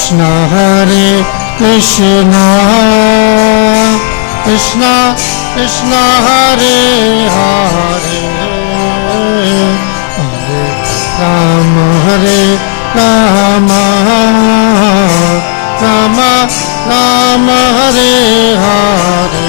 Krishna Hare Krishna Krishna Krishna Hare Hare Hare Rama Hare Rama Rama Rama Hare Hare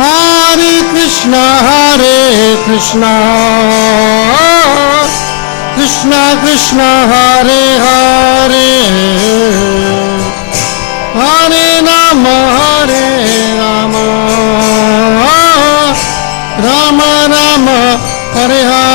Hare Krishna Krishna Krishna Hare Hare Hare Rama Rama Rama Hare Hare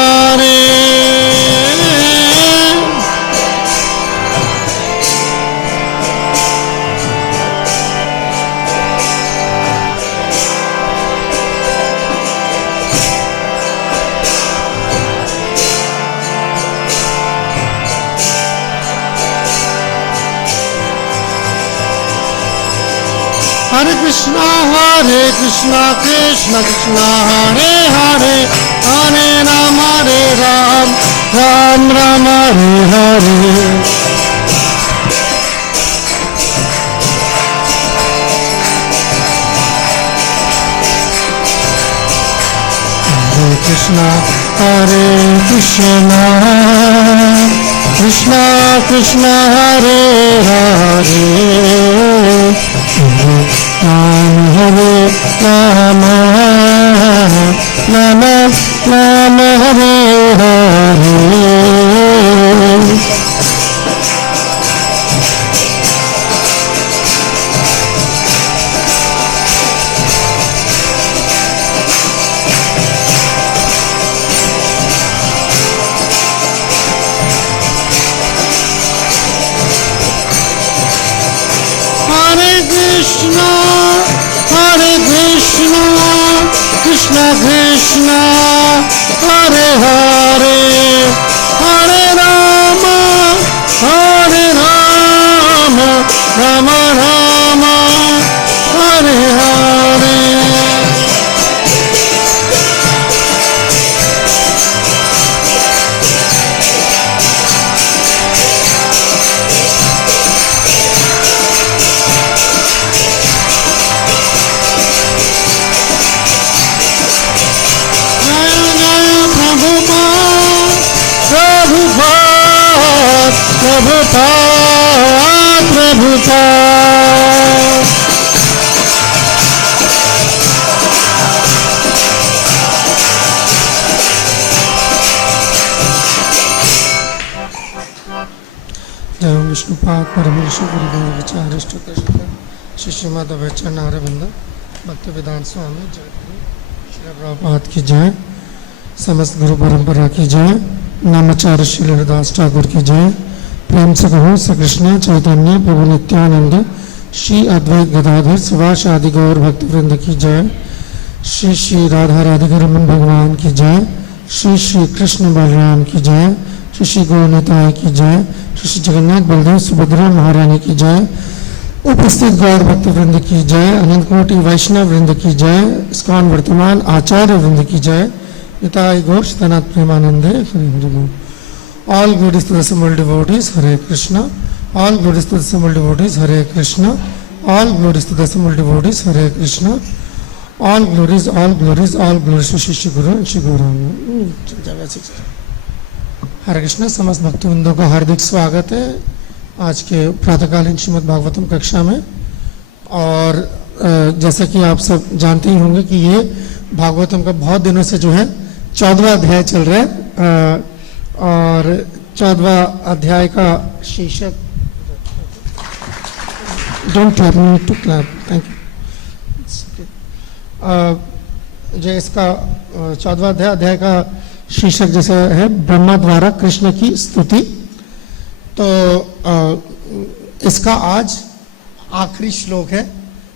Hare Krishna Krishna Krishna Hare Hare Hare Rama Rama Hare Hare Hare Krishna Krishna Krishna Hare Hare Hare Rama Rama Hare Hare Krishna Krishna Hare Hare Hare Rama Rama Rama Hare Hare Prabhupada जय विष्णुपाद परमेश्वर गुरुदेव विचारिष्ट कृष्ण श्री श्रीमद अभयचरण अरविंद भक्ति वेदांत स्वामी जय गुरु श्री प्रभुपाद की जय समस्त गुरु परंपरा की जय नामाचार्य श्री हरिदास ठाकुर की जय प्रेम से कहो श्री कृष्ण चैतन्य प्रभु नित्यानंद श्री अद्वैत गदाधर सुभाष आदि गौर भक्त वृंद की जय श्री श्री राधा राधिका रमन भगवान की जय श्री श्री कृष्ण बलराम की जय श्री श्री गौनिताय की जय श्री श्री जगन्नाथ बलदेव सुभद्रा महारानी की जय उपस्थित गौर भक्त वृंद की जय अनंत कोटि वैष्णव वृंद की जय इस्कॉन वर्तमान आचार्य वृंद की जय निताय गौर सनातन प्रेमानंदे Hari Hari All glories to the assembled devotees, Hare Krishna. All glories to the assembled devotees, Hare Krishna. All glories to the assembled devotees, Hare Krishna. All glories to Shri Guru and Shri Guru. हरे कृष्ण। समस्त भक्तवृंदों का हार्दिक स्वागत है आज के प्रातःकालीन श्रीमद् भागवतम कक्षा में। और जैसा कि आप सब जानते ही होंगे कि ये भागवतम का बहुत दिनों से जो है 14वां अध्याय चल रहा है और 14वां अध्याय का शीर्षक don't clap me to clap thank you. जो इसका 14वां अध्याय का शीर्षक जैसे है ब्रह्मा द्वारा कृष्ण की स्तुति। तो इसका आज आखिरी श्लोक है।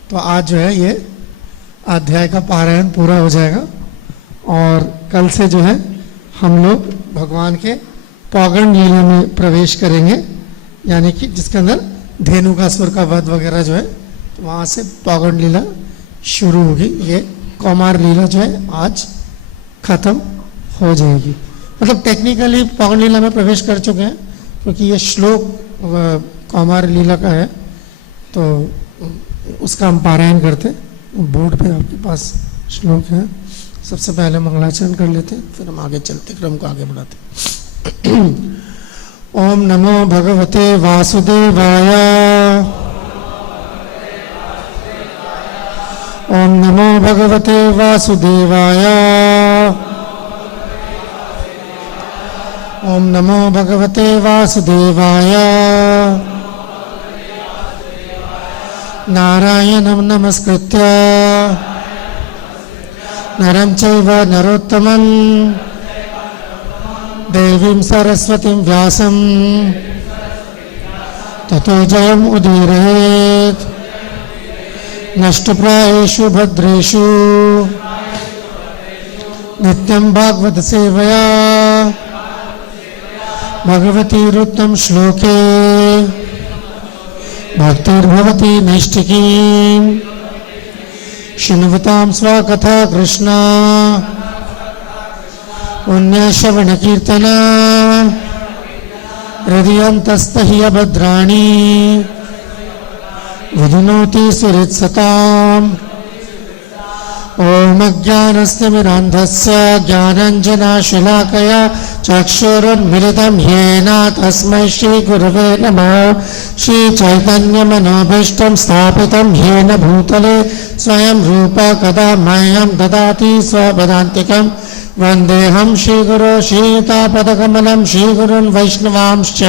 तो आज जो है ये अध्याय का पारायण पूरा हो जाएगा और कल से जो है हम लोग भगवान के पौगंड लीला में प्रवेश करेंगे, यानी कि जिसके अंदर धेनुकासुर का वध वगैरह जो है, तो वहाँ से पौगंड लीला शुरू होगी। ये कौमार लीला जो है आज खत्म हो जाएगी। मतलब टेक्निकली पौगंड लीला में प्रवेश कर चुके हैं, क्योंकि ये श्लोक कौमार लीला का है, तो उसका हम पारायण करते। बोर्ड पे आपके पास श्लोक है। सबसे पहले मंगलाचरण कर लेते, फिर हम आगे चलते, क्रम को आगे बढ़ाते। ओम नमो भगवते वासुदेवाय। ओम नमो भगवते वासुदेवाय। ओम नमो भगवते वासुदेवाय। नारायणं नमस्कृत्य नरं चैव नरोत्तमं देवीं सरस्वतीं व्यासं ततो जयम् उदीरयेत्। नष्टप्रायेषु भद्रेषु नित्यं भागवत सेवया भगवतीरुत्तम श्लोके भक्तिर्भवति नैष्ठिकीं। शृण्वतां स्वकथा कृष्णा पुण्यश्रवणकीर्तना हृदयन्तस्तह्यभद्राणि विधुनोति सुहृत्सताम्। ॐ अज्ञानतिमिरान्धस्य ज्ञानाञ्जनशलाकया चक्षुरुन्मिलितं येन तस्मै श्रीगुरवे नमः। श्रीचैतन्यमनोभीष्टं स्थापितं येन भूतले स्वयं रूप कदा मह्यं ददाति स्वपदान्तिकं। वन्देऽहं श्रीगुरो श्रीयुतापदकमलं श्रीगुरुन् वैष्णवांश्च।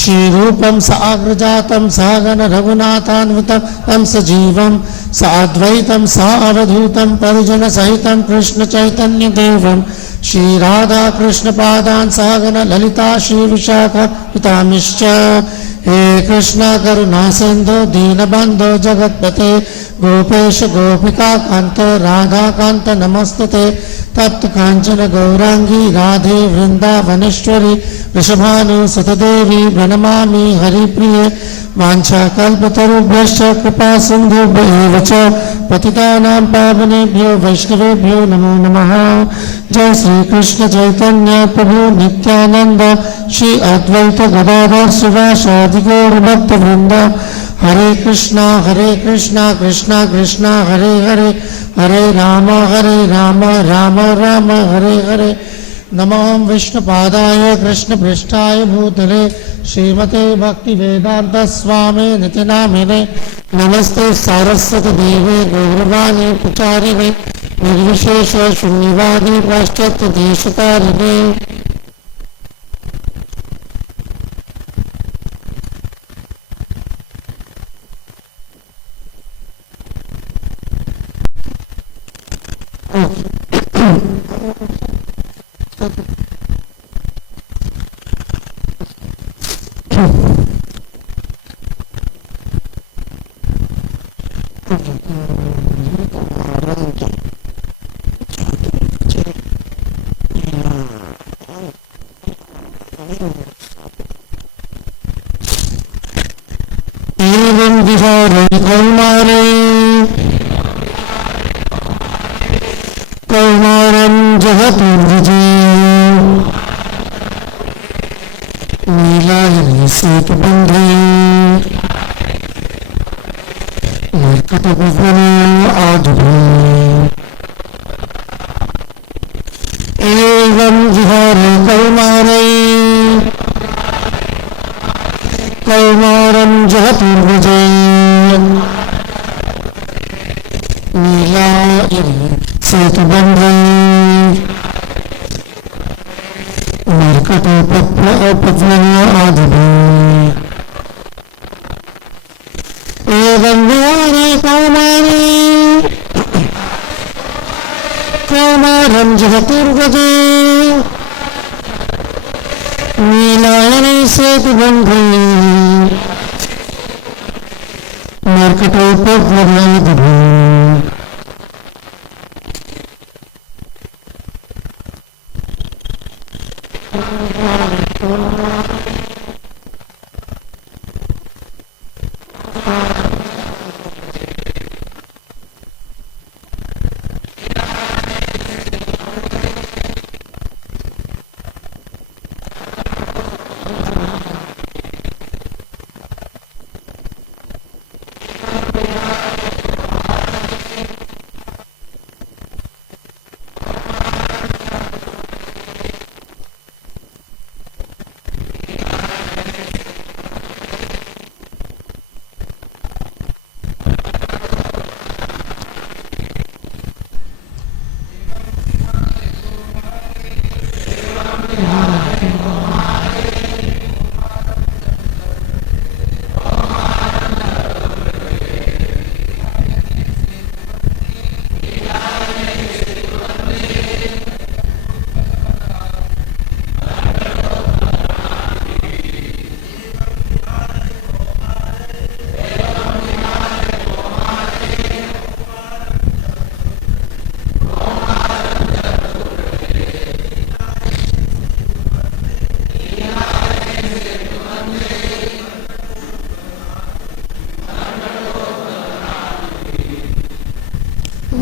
श्रीरूपं साग्रजातं सहगण रघुनाथान्वितं तं सजीवं साद्वैतं सावधूतं परिजनसहितं कृष्णचैतन्यदेवं श्रीराधा कृष्णपादान् सहगण ललिता श्रीविशाखान्वितांश्च। हे कृष्ण करुणा सिन्धु दीनबन्धो जगत्पते गोपेश गोपिकान्त राधाकान्त नमस्तुते। तप्त कांचन गौरांगी राधे वृंदावनेश्वरी वृषभानुसुतदेवी प्रणमामि हरिप्रिये। वाञ्छाकल्पतरुभ्यश्च कृपा सिन्धुभ्यैव च पतितानां पावनेभ्यो वैष्णवेभ्यो नमो नमः। जय श्री कृष्ण चैतन्य प्रभु नित्यानंद श्री अद्वैत गदाधर शिवासादि गौर भक्त वृंद। हरे कृष्णा कृष्णा कृष्णा हरे हरे हरे राम राम राम हरे हरे। नमो विष्णुपादाय कृष्णपृष्ठाय भूतले श्रीमते भक्तिवेदांत स्वामी निति नामिने। नमस्ते सारस्वती देवे गौरवाणी प्रचारिणे निर्विशेष शून्यवादी पाश्चात्य देशकारिणे। एवं विहारे कौमारं जगद्विजये नीलायने सेतुबन्धे मर्कटभुवने आधुरे। एवं विहारे कौमारं जगद्विजये नीलायने सेतुबन्धे मर्कटोपवने आधुरे। एवं विहारे कौमारं जगतुर्गजे नीलायने सेतुबन्धे मर्कटोपवने आधुरे।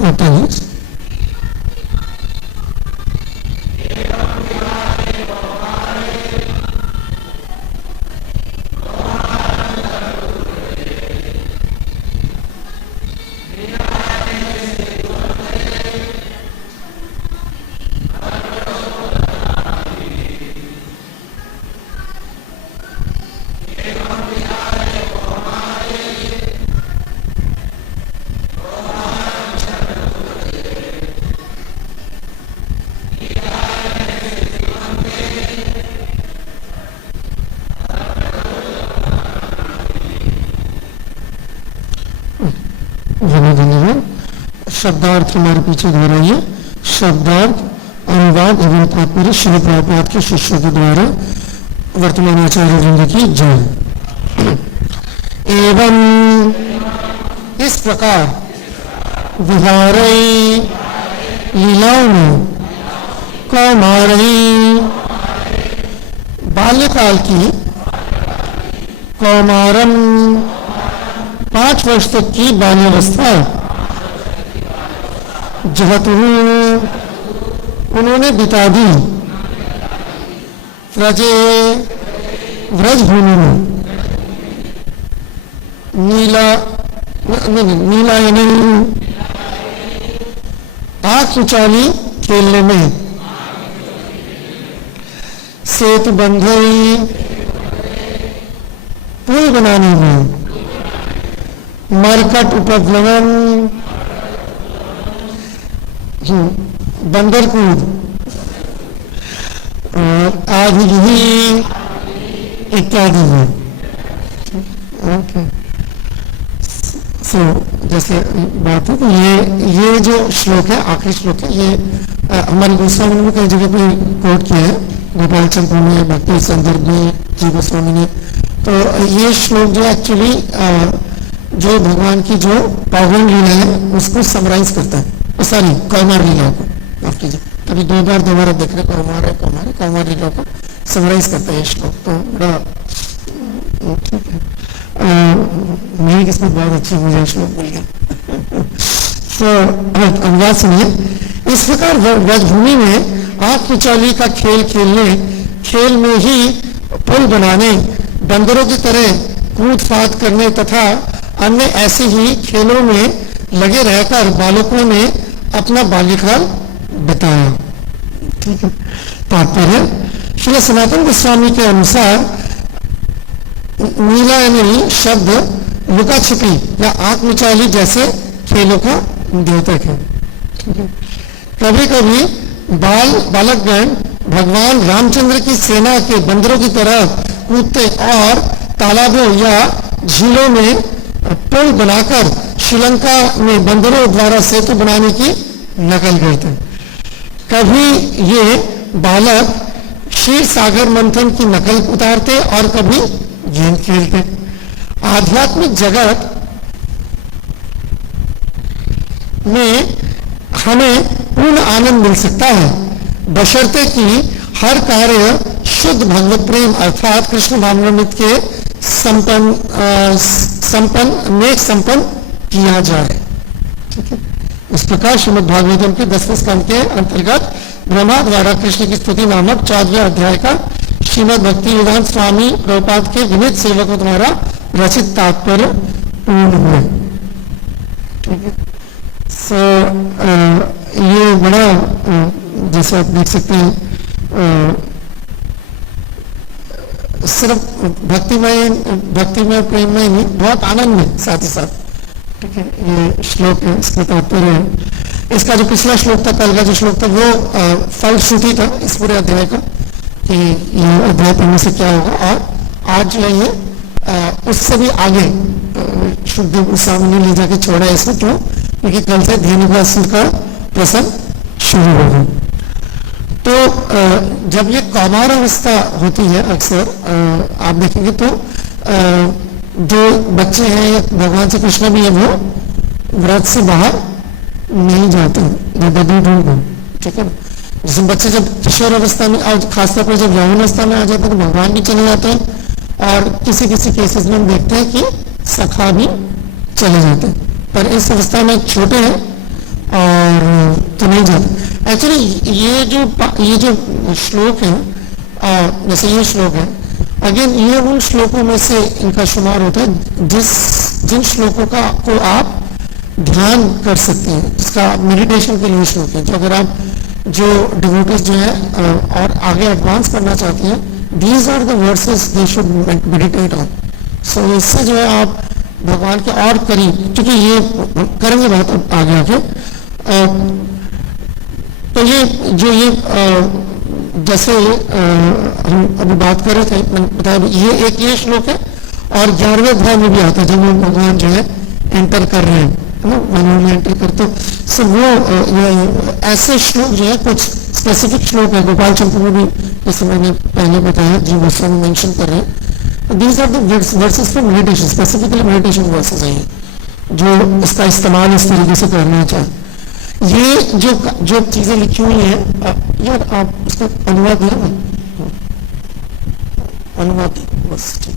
बताइए। धन्यवाद। शब्दार्थ हमारे पीछे दोहराइए। शब्दार्थ अनुवाद एवं तात्पर्य श्री प्रभुपाद के शिष्यों के द्वारा वर्तमान आचार्य वृंद की जय। एवं इस प्रकार विहारई लीलाओं में कौमारई बाल्यकाल की कौमारम 5 वर्ष तक की बाल्यावस्था जहतु उन्होंने बिता दी व्रजे व्रजभूमि में नीला यानी आंख उचाली खेलने में, सेतु बंधई पुल बनाने में, मरकट उपद्रवन बंदर कूद और आदि इत्यादि में। ओके, सो जैसे बात है कि ये जो श्लोक है, आखिरी श्लोक है, ये हमारे गोस्वामी ने भी कई जगह पे कोट किया है, गोपाल चंद्र ने, भक्ति संदर्भ में, जी गोस्वामी ने। तो ये श्लोक जो एक्चुअली जो भगवान की जो पावन लीला है उसको समराइज करता है, सारी कौमार लीलाओं को, माफ कीजिए अभी दो बार दोबारा देख रहे, कौमार लीलाओं को समराइज करता है ये श्लोक। तो बड़ा ठीक है, मेरी किस्मत बहुत अच्छी, मुझे श्लोक मिल गया। तो अनुवाद सुनिए। इस प्रकार व्रजभूमि में आंख उचाली का खेल खेलने, खेल में ही पुल बनाने, बंदरों की तरह कूद फाद करने तथा अन्य ऐसे ही खेलों में लगे रहकर बालकों ने अपना बाल्यकाल बिताया। ठीक है, तात्पर्य श्री सनातन गोस्वामी के अनुसार नीलायनी शब्द लुका छिपी या आंख मिचाली जैसे खेलों का द्योतक है। ठीक है, कभी कभी बालकगण भगवान रामचंद्र की सेना के बंदरों की तरह कूदते और तालाबों या झीलों में पुल बनाकर श्रीलंका में बंदरों द्वारा सेतु बनाने की नकल करते। कभी ये बालक क्षीर सागर मंथन की नकल उतारते और कभी गेंद खेलते। आध्यात्मिक जगत में हमें पूर्ण आनंद मिल सकता है बशर्ते कि हर कार्य शुद्ध भगवत प्रेम अर्थात कृष्ण भावनामृत के संपन्न किया जाए। ठीक है, इस प्रकार श्रीमद् भागवतम के 10वें स्कंद के अंतर्गत ब्रह्मा द्वारा कृष्ण की स्तुति नामक 14वें अध्याय का श्रीमद् भक्ति वेदांत स्वामी प्रभुपाद के विनीत सेवकों द्वारा रचित तात्पर्य पूर्ण हुए। ठीक है, ये बड़ा जैसे आप देख सकते हैं सिर्फ भक्तिमय प्रेम में नहीं, बहुत आनंद में साथ ही साथ। ठीक है, ये श्लोक है, इसका तात्पर्य है। इसका जो पिछला श्लोक था, कल का जो श्लोक था, वो फलश्रुति था इस पूरे अध्याय का कि ये अध्याय पढ़ने से क्या होगा। और आज जो है ये उससे भी आगे शुद्धदेव गोस्वामी ने ले जाके छोड़ा है इसको। क्यों? क्योंकि कल से धेनुकासुर का प्रसंग शुरू होगा। तो जब ये कौमार अवस्था होती है, अक्सर आप देखेंगे तो जो बच्चे हैं या भगवान से कृष्ण भी है, वो व्रत से बाहर नहीं जाते, ठीक है। जैसे बच्चे जब किशोर अवस्था में और खासतौर पर जब यौवन अवस्था में आ जाते हैं तो भगवान भी चले जाते हैं, और किसी किसी केसेस में हम देखते हैं कि सखा भी चले जाते हैं, पर इस अवस्था में छोटे हैं और तो नहीं जाते। एक्चुअली ये जो श्लोक है, जैसे ये श्लोक है, अगेन ये उन श्लोकों में से इनका शुमार होता है जिन श्लोकों को आप ध्यान कर सकते हैं, इसका मेडिटेशन के लिए श्लोक है। जो अगर आप जो डिवोटीज जो है और आगे एडवांस करना चाहते हैं, these are the verses they should meditate on. So इससे जो है आप भगवान के और करीब, क्योंकि ये करेंगे बात अब आगे आके। तो ये जैसे हम अभी बात कर रहे थे, मैंने बताया ये श्लोक है, और 11वें अध्याय में भी आता है जब भगवान जो है एंटर कर रहे हैं, है ना, वनों में एंटर करते। सो वो ऐसे श्लोक जो है, कुछ स्पेसिफिक श्लोक है गोपाल चंद्र में भी, जैसे मैंने पहले बताया, जी गोस्वामी मेंशन कर रहे हैं। These are the verses for meditation, specifically meditation verses हैं जो इसका इस्तेमाल इस तरीके से करना चाहे। ये जो चीजें लिखी हुई हैं, यार आप इसका अनुवाद दिया ना, अनुवाद बस ठीक।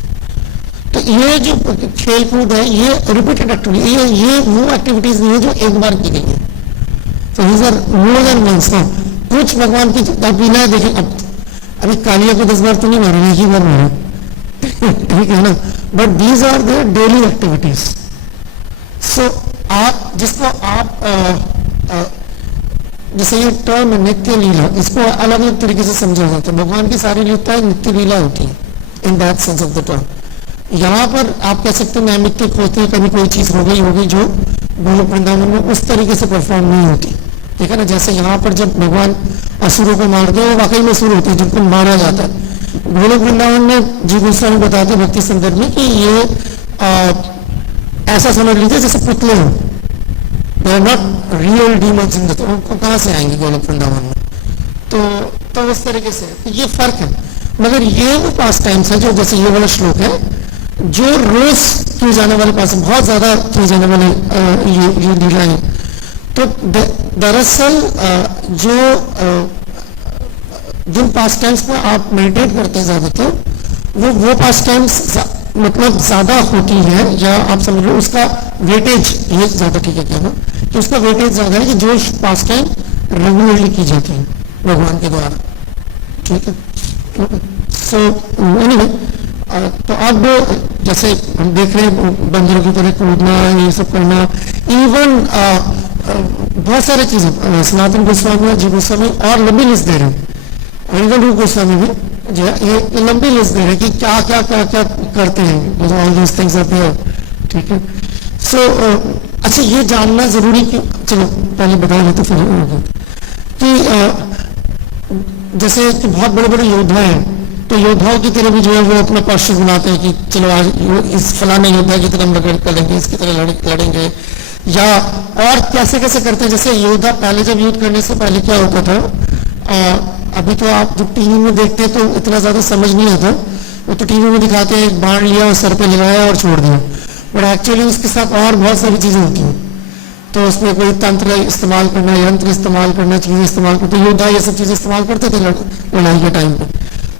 तो ये जो खेल कूद है, ये रिपीटेड एक्टिविटी, ये वो एक्टिविटीज नहीं है जो एक बार की गई है। तो these are more than once। कुछ भगवान की लीला देखें, अभी कालिया को 10 बार तो नहीं मारा, एक ही बार मारा, ठीक है ना, but these are their daily activities. So आप जिसको आप जैसे ये टर्म नित्य लीला, इसको अलग अलग तरीके से समझा जाता है। भगवान की सारी लीलाएं नित्य लीला होती है in that sense of the term. यहाँ पर आप कह सकते हैं नैमित्तिक होती है, कभी कोई चीज हो गई जो गोलोक वृंदावन में उस तरीके से परफॉर्म नहीं होती, ठीक है ना। जैसे यहाँ पर जब भगवान असुरों को मारते हैं, वो वाकई में असुर होते हैं जिनको मारा जाता है। गोलोक वृंदावन में जी गोस्वामी बताते हैं भक्ति संदर्भ में कि ये ऐसा समझ लीजिए जैसे पुतले हो, they are not real demons in the, उनको कहाँ से आएंगे गोलोक वृंदावन में। तो इस तरीके से ये फर्क है। मगर ये वो पास टाइम्स है जो, जैसे ये वाला श्लोक है, जो रोज किए जाने वाले पास, बहुत ज्यादा किए जाने वाले ये लीला है। तो दरअसल जिन पास टाइम्स में आप मेडिटेट करते हैं ज्यादातर, वो पास टाइम्स मतलब ज्यादा होती है, या आप समझ लो उसका वेटेज, ये ज्यादा ठीक है कहना कि उसका वेटेज ज्यादा है कि जो पास टाइम रेगुलरली की जाती है भगवान के द्वारा, ठीक है। सो एनीवे, तो अब जैसे हम देख रहे हैं बंदरों की तरह कूदना, ये सब करना, इवन बहुत सारी चीजें सनातन गोस्वामी और जी गोस्वामी और लंबी लिस्ट दे रहे हैं, इवन रूप गोस्वामी भी जो है ये लंबी लिस्ट दे रहे हैं कि क्या क्या क्या क्या करते हैं, all these things are there, ठीक है। सो अच्छा, ये जानना जरूरी कि, चलो पहले बता देते फिर कि जैसे कि बहुत बड़े बड़े योद्धा हैं, तो योद्धाओं की तरह भी जो है वो अपना पक्ष बनाते हैं कि चलो आज इस फलाने योद्धा की तरह हम लड़ेंगे, इसकी तरह लड़ेंगे, या और कैसे कैसे करते हैं। जैसे योद्धा पहले जब युद्ध करने से पहले क्या होता था, अभी तो आप जब टीवी में देखते हैं तो इतना ज्यादा समझ नहीं आता, वो तो टीवी में दिखाते हैं बाण लिया और सर पे लगाया और छोड़ दिया, बट एक्चुअली उसके साथ और बहुत सारी चीजें होती हैं। तो उसमें कोई तंत्र इस्तेमाल करना, यंत्र इस्तेमाल करना, चीजें इस्तेमाल करना, तो योद्धा ये सब चीजें इस्तेमाल करते थे लड़ाई के टाइम पे।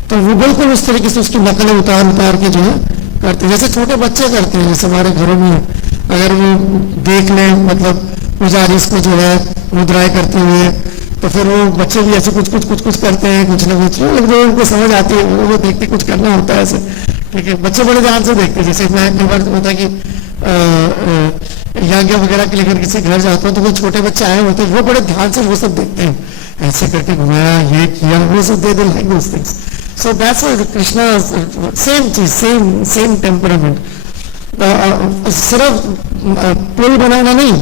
तो वो बिल्कुल उस तरीके से उसकी नकलें उतार उतार के जो है करते, जैसे छोटे बच्चे करते हैं, जैसे हमारे घरों में अगर वो देख लें, मतलब पुजारी इसको जो है मुद्राएं करते हुए, तो फिर वो बच्चे भी ऐसे कुछ कुछ कुछ कुछ करते हैं, कुछ ना कुछ, लेकिन जो उनको समझ आती है वो देखते कुछ करना होता है ऐसे, ठीक है। बच्चे बड़े ध्यान से देखते हैं। जैसे मैं कई बार होता है कि यज्ञ वगैरह के लेकर किसी घर जाता हूँ, तो वो छोटे बच्चे आए होते हैं, वो बड़े ध्यान से वो सब देखते हैं, ऐसे करके घुमाया, ये किया, वो सब they like those things. So that's why Krishna same चीज, सेम टेम्परामेंट। सिर्फ पुल बनाना नहीं,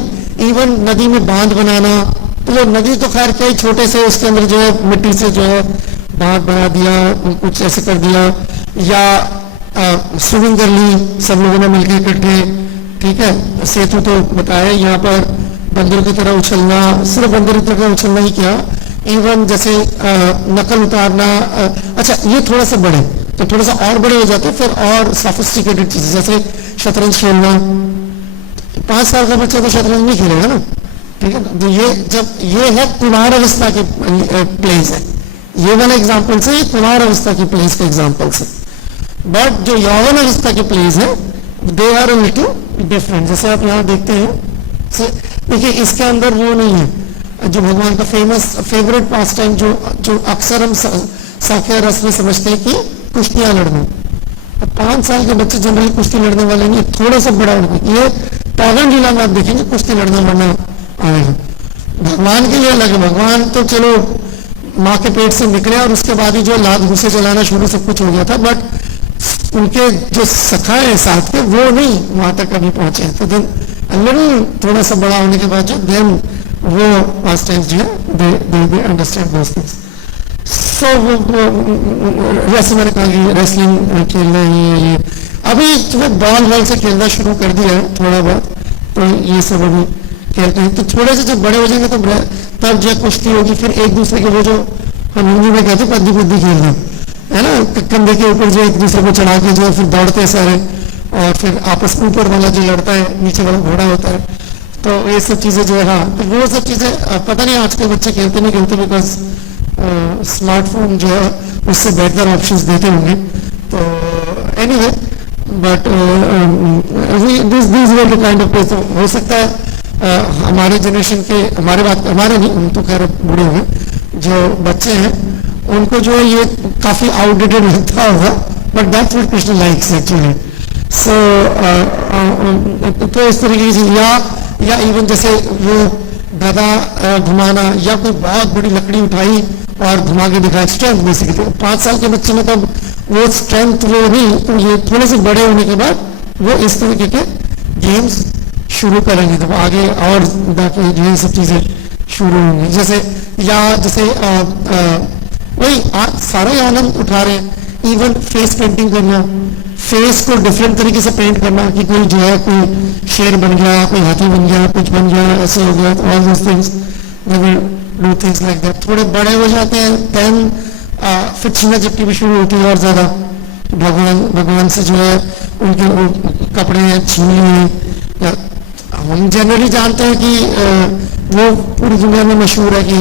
इवन नदी में बांध बनाना, तो वो नदी तो खैर क्या ही छोटे से उसके अंदर जो है मिट्टी से जो है बांध बना दिया, कुछ ऐसे कर दिया, या स्विमिंग कर ली सब लोगों ने मिलकर इकट्ठे, ठीक है। सेतु तो बताया, यहाँ पर बंदर की तरह उछलना, सिर्फ बंदर की तरह उछलना ही क्या, इवन जैसे नकल उतारना, अच्छा ये थोड़ा सा बड़े, तो थोड़ा सा और बड़े हो जाते, फिर और सोफिस्टिकेटेड चीजें, जैसे शतरंज खेलना। 5 साल का बच्चा तो शतरंज नहीं खेलेगा ना, ठीक है ना। तो ये जब ये है कुमार अवस्था के प्लेस है, ये वाला एग्जाम्पल से कुमार अवस्था के प्लेस का एग्जाम्पल से। बट जो यौवन अवस्था के प्लेस है, दे आर लिटिल डिफरेंट। जैसे आप यहाँ देखते हैं, देखिए इसके अंदर वो नहीं है जो भगवान का फेवरेट पास टाइम, जो अक्सर हम साख्य रस में समझते हैं कि कुश्तियां लड़ना। 5 साल के बच्चे जनरली कुश्ती लड़ने वाले नहीं, थोड़ा सा बड़ा होगा। ये पावन जिला में आप देखेंगे कुश्ती लड़ना वरना आएगा। भगवान के लिए अलग है, भगवान तो चलो माँ के पेट से निकले और उसके बाद ही जो लात घुसे चलाना शुरू सब कुछ हो गया था, बट उनके जो सखा है साथ के वो नहीं वहां तक कभी पहुंचे। तो देन लिटिल थोड़ा सा बड़ा होने के बाद जो देन वो पास टाइम्स जो है दे अंडरस्टैंड दोस थिंग्स। सो वैसे मैंने कहा कि रेसलिंग खेलना है, ये अभी जो बॉल से खेलना शुरू कर दिया है थोड़ा बहुत, तो ये सब अभी खेलते हैं। तो थोड़े से जब बड़े हो जाएंगे तब जो कुश्ती होगी, फिर एक दूसरे के वो जो हम हिंदी में कहते हैं पद्दी बुद्धि खेलना है ना, कंधे के ऊपर जो एक दूसरे को चढ़ा के जो है फिर दौड़ते हैं सारे, और फिर आपस में ऊपर वाला जो लड़ता है नीचे वाला घोड़ा होता है, तो ये सब चीजें जो है, हाँ तो वो सब चीजें पता नहीं आजकल बच्चे खेलते नहीं खेलते, बिकॉज स्मार्टफोन जो है उससे बेहतर ऑप्शंस देते होंगे। तो anyway but this were the kind of place. हो सकता है हमारे जनरेशन के, हमारे नहीं, हम तो खैर बूढ़े हो गए, जो बच्चे हैं उनको जो ये काफी आउटडेटेड लगता होगा, but that's what Krishna likes actually. So तो इस तरीके की, या इवन जैसे वो गदा घुमाना, या कोई बहुत बड़ी लकड़ी उठाई और घुमा के दिखाया, स्ट्रेंथ बेसिकली। 5 साल के बच्चे में तो वो स्ट्रेंथ वो नहीं, तो ये थोड़े से बड़े होने के बाद वो इस तरीके के गेम्स शुरू करेंगे, तो आगे और बाकी ये सब चीजें शुरू होंगी। जैसे वही आज सारा ही आनंद उठा रहे हैं, इवन फेस पेंटिंग करना, फेस को डिफरेंट तरीके से पेंट करना, कि कोई जो है कोई शेर बन गया, कोई हाथी बन गया, कुछ बन गया, ऐसे हो गया, तो all those things they will do things like that. थोड़े बड़े हो जाते हैं देन फिर छीना झपटी भी शुरू होती है और ज्यादा, भगवान से जो है उनके कपड़े छीन लिए। हम जनरली जानते हैं कि वो पूरी दुनिया में मशहूर है कि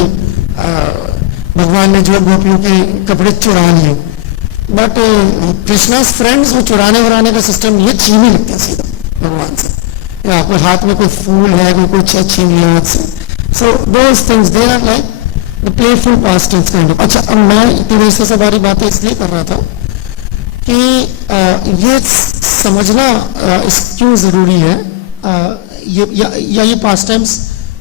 भगवान ने जो है गोपियों के कपड़े चुरा लिए, बट कृष्णास फ्रेंड्स वो चुराने वराने का सिस्टम ये छीने लगते हैं सीधा भगवान से, या कोई हाथ में कोई फूल है, कोई कुछ छीन लिया हाथ से। So those things they are like the playful past tense kind of. अच्छा, अब मैं तेरे से सारी बातें इसलिए कर रहा था कि ये समझना क्यों जरूरी है, ये पास्ट टाइम्स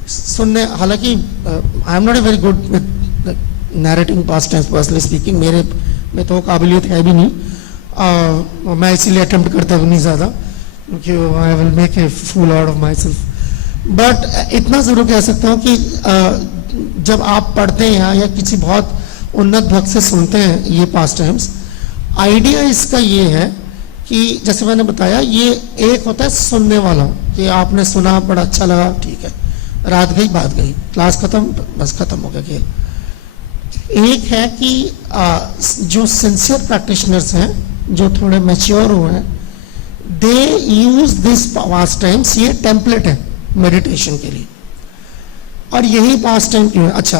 सुनने, हालांकि I am not a very good with narrating pastimes personally speaking, मेरे में तो काबिलियत है भी नहीं, मैं इसीलिए अटेम्प्ट करता भी नहीं ज़्यादा, क्योंकि I will make a fool out of myself. But इतना ज़रूर कह सकता हूँ कि जब आप पढ़ते हैं या किसी बहुत उन्नत भक्त से सुनते हैं ये पास्ट टाइम्स, आइडिया इसका ये है कि जैसे मैंने बताया, ये एक होता है सुनने वाला, कि आपने सुना, बड़ा अच्छा लगा, ठीक है, रात गई बात गई, क्लास खत्म, बस खत्म हो गया खेल। एक है कि जो सिंसियर प्रैक्टिशनर्स हैं, जो थोड़े मैच्योर हुए हैं, दे यूज दिस पास्ट टाइम्स, ये टेम्पलेट है मेडिटेशन के लिए। और यही पास टाइम क्यों है? अच्छा,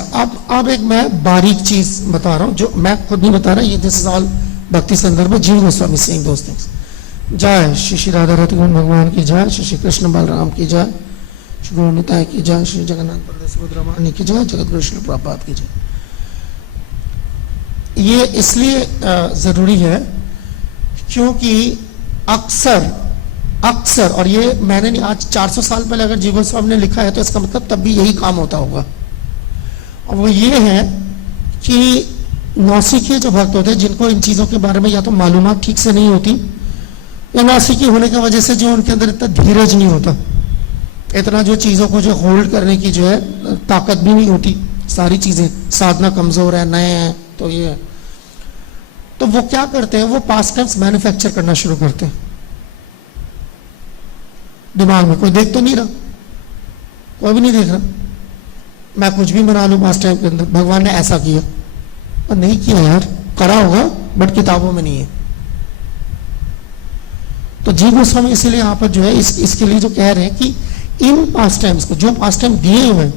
अब एक मैं बारीक चीज बता रहा हूं जो मैं खुद नहीं बता रहा, ये दिस इज ऑल भक्ति संदर्भ में जीव गोस्वामी सेइंग दोस थिंग्स। जय श्री श्री राधा रतिगुण भगवान की जय, श्री श्री कृष्ण बलराम की जय, श्री गुरु निताय की जय, श्री जगन्नाथ बलदेव सुभद्रा मानी की जय, जगत गुरु श्री प्रभुपाद की जय। ये इसलिए जरूरी है क्योंकि अक्सर और ये मैंने नहीं, आज 400 साल पहले अगर जीव गोस्वामी ने लिखा है तो इसका मतलब तब भी यही काम होता होगा। और वो ये है कि नौसिखिए जो भक्त होते हैं जिनको इन चीजों के बारे में या तो मालूमात ठीक से नहीं होती, या नौसिखी होने की वजह से जो उनके अंदर इतना धीरज नहीं होता, इतना जो चीजों को जो होल्ड करने की जो है ताकत भी नहीं होती, सारी चीजें साधना कमजोर है, नए हैं, तो ये है। तो वो क्या करते हैं, वो पास्ट टेंस मैन्युफैक्चर करना शुरू करते हैं दिमाग में। कोई देख तो नहीं रहा, कोई भी नहीं देख रहा, मैं कुछ भी बना लूं पास्ट टाइम के अंदर, भगवान ने ऐसा किया और नहीं किया यार, करा होगा बट किताबों में नहीं है। तो जीव गोस्वामी इसीलिए यहां पर जो है इसके लिए जो कह रहे हैं कि इन पास्ट टाइम्स को, जो पास्ट टाइम दिए हुए हैं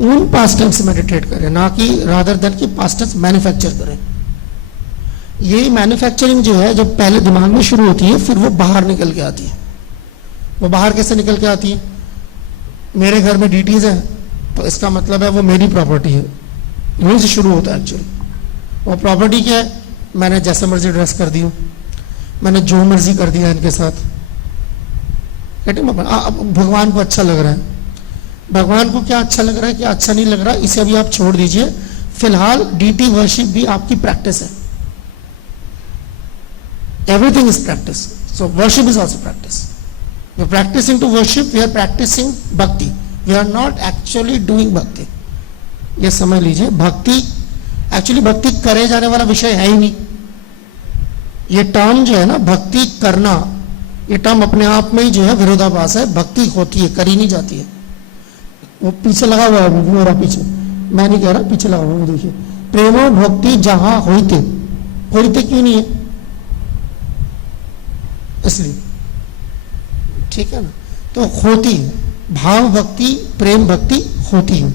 उन पास्ट टाइम से मेडिटेट करें, ना कि रादर देन कि पास्ट टाइम्स मैन्युफैक्चर करें। यही मैन्युफैक्चरिंग जो है जब पहले दिमाग में शुरू होती है फिर वो बाहर निकल के आती है। वो बाहर कैसे निकल के आती है? मेरे घर में डीटीज है तो इसका मतलब है वो मेरी प्रॉपर्टी है, वहीं से शुरू होता है एक्चुअली। वो प्रॉपर्टी क्या है? मैंने जैसे मर्जी ड्रेस कर दी हूँ, मैंने जो मर्जी कर दिया इनके साथ, भगवान को अच्छा लग रहा है। भगवान को क्या अच्छा लग रहा है, क्या अच्छा नहीं लग रहा, इसे अभी आप छोड़ दीजिए। फिलहाल डीटी वर्शिप भी आपकी प्रैक्टिस है। Everything is practice, so worship is also practice. We are practicing to worship, we are practicing bhakti, we are not actually doing bhakti. ये समझ लीजिए, भक्ति एक्चुअली भक्ति करे जाने वाला विषय है ही नहीं। ये टर्म जो है ना, भक्ति करना, ये टर्म अपने आप में ही जो है विरोधाभास है। भक्ति होती है, करी नहीं जाती है। वो पीछे लगा हुआ है, वो मेरा पीछे, मैं नहीं कह रहा, पीछे लगा हुआ है, देखिए। प्रेमो भक्ति जहां होते, होते क्यों नहीं है? इसलिए, ठीक है ना। तो होती है, भाव भक्ति, प्रेम भक्ति होती है।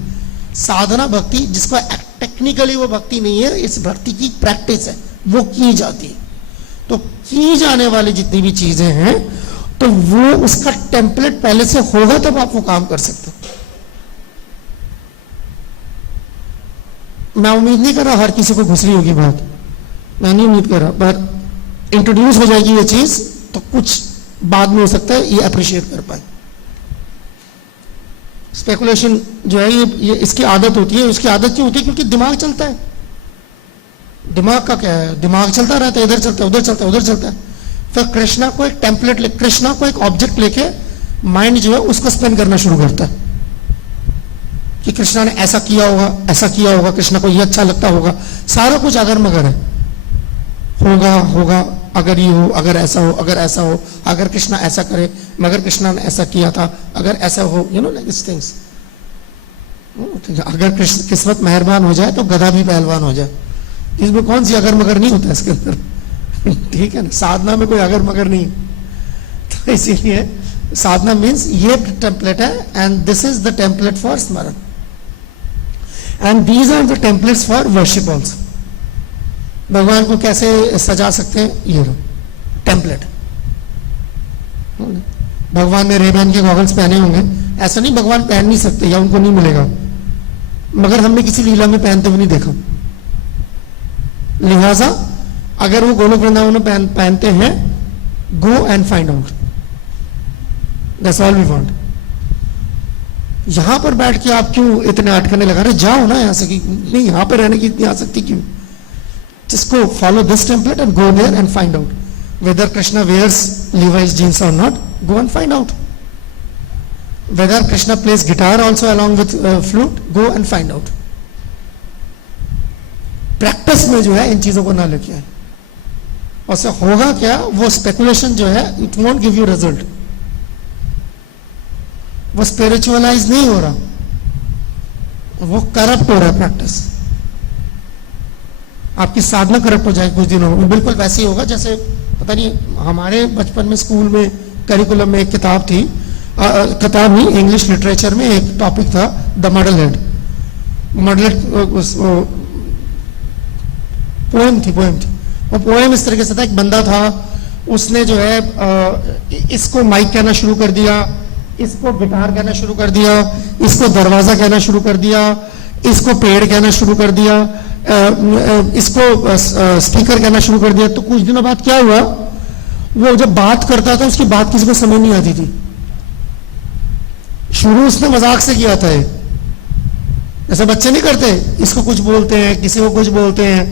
साधना भक्ति, जिसको टेक्निकली वो भक्ति नहीं है, इस भक्ति की प्रैक्टिस है, वो की जाती है। तो की जाने वाली जितनी भी चीजें हैं, तो वो उसका टेम्पलेट पहले से होगा तब आप वो काम कर सकते हो। मैं उम्मीद नहीं कर रहा हर किसी को घुसरी होगी बात, मैं नहीं उम्मीद कर रहा, पर इंट्रोड्यूस हो जाएगी ये चीज तो कुछ बाद में हो सकता है ये अप्रिशिएट कर पाए। स्पेकुलेशन जो है ये इसकी आदत होती है। उसकी आदत क्यों होती है? क्योंकि दिमाग चलता है। दिमाग का क्या है? दिमाग चलता रहता है, इधर चलता है, उधर चलता है, उधर चलता है। फिर कृष्णा को एक टेम्पलेट कृष्णा को एक ऑब्जेक्ट लेके माइंड जो है उसको स्पेन करना शुरू करता है कि कृष्णा ने ऐसा किया होगा, ऐसा किया होगा, कृष्णा को ये अच्छा लगता होगा। सारा कुछ अगर मगर है, होगा, अगर ये हो, अगर ऐसा हो, अगर ऐसा हो, अगर कृष्णा ऐसा करे, मगर कृष्णा ने ऐसा किया था, अगर ऐसा हो, you know like this things. अगर किस्मत मेहरबान हो जाए तो गधा भी पहलवान हो जाए। इसमें कौन सी अगर मगर नहीं होता इसके अंदर। ठीक है ना, साधना में कोई अगर मगर नहीं। तो इसीलिए साधना मीन्स ये टेम्पलेट है, and this is the template for smarana, and these are the templates for worship also. भगवान को कैसे सजा सकते हैं? ये टेम्पलेट। भगवान ने रेबैन के गॉगल्स पहने होंगे, ऐसा नहीं भगवान पहन नहीं सकते या उनको नहीं मिलेगा, मगर हमने किसी लीला में पहनते हुए नहीं देखा। लिहाजा अगर वो गोलोक वृंदावन में पहनते हैं, go and find out, that's all we want. यहां पर बैठ के आप क्यों इतने अटकने लगा रहे? जाओ ना यहां से, कि नहीं यहां पर रहने की इतनी आसक्ति क्यों? Just go follow this template and go there and find out whether Krishna wears Levi's jeans or not. Go and find out whether Krishna plays guitar also along with flute. Go and find out. Practice में जो है इन चीजों को ना लेके आए। और से होगा क्या? वो स्पेकुलेशन जो है it won't give you result. वो स्पिरिचुअलाइज नहीं हो रहा, वो करप्ट हो रहा है प्रैक्टिस। आपकी साधना करप्ट हो जाएगी कुछ दिनों में। बिल्कुल वैसे ही होगा जैसे, पता नहीं, हमारे बचपन में स्कूल में करिकुलम में एक किताब थी, किताब नहीं, इंग्लिश लिटरेचर में एक टॉपिक था द मॉडल हेड। पोएम थी। वो पोएम इस तरीके से था, एक बंदा था, उसने जो है इसको माइक कहना शुरू कर दिया, इसको गिटार कहना शुरू कर दिया, इसको दरवाजा कहना शुरू कर दिया, इसको पेड़ कहना शुरू कर दिया, इसको स्पीकर कहना शुरू कर दिया। तो कुछ दिनों बाद क्या हुआ, वो जब बात करता था उसकी बात किसी को समझ नहीं आती थी। शुरू उसने मजाक से किया था, ऐसे बच्चे नहीं करते, इसको कुछ बोलते हैं, किसी को कुछ बोलते हैं,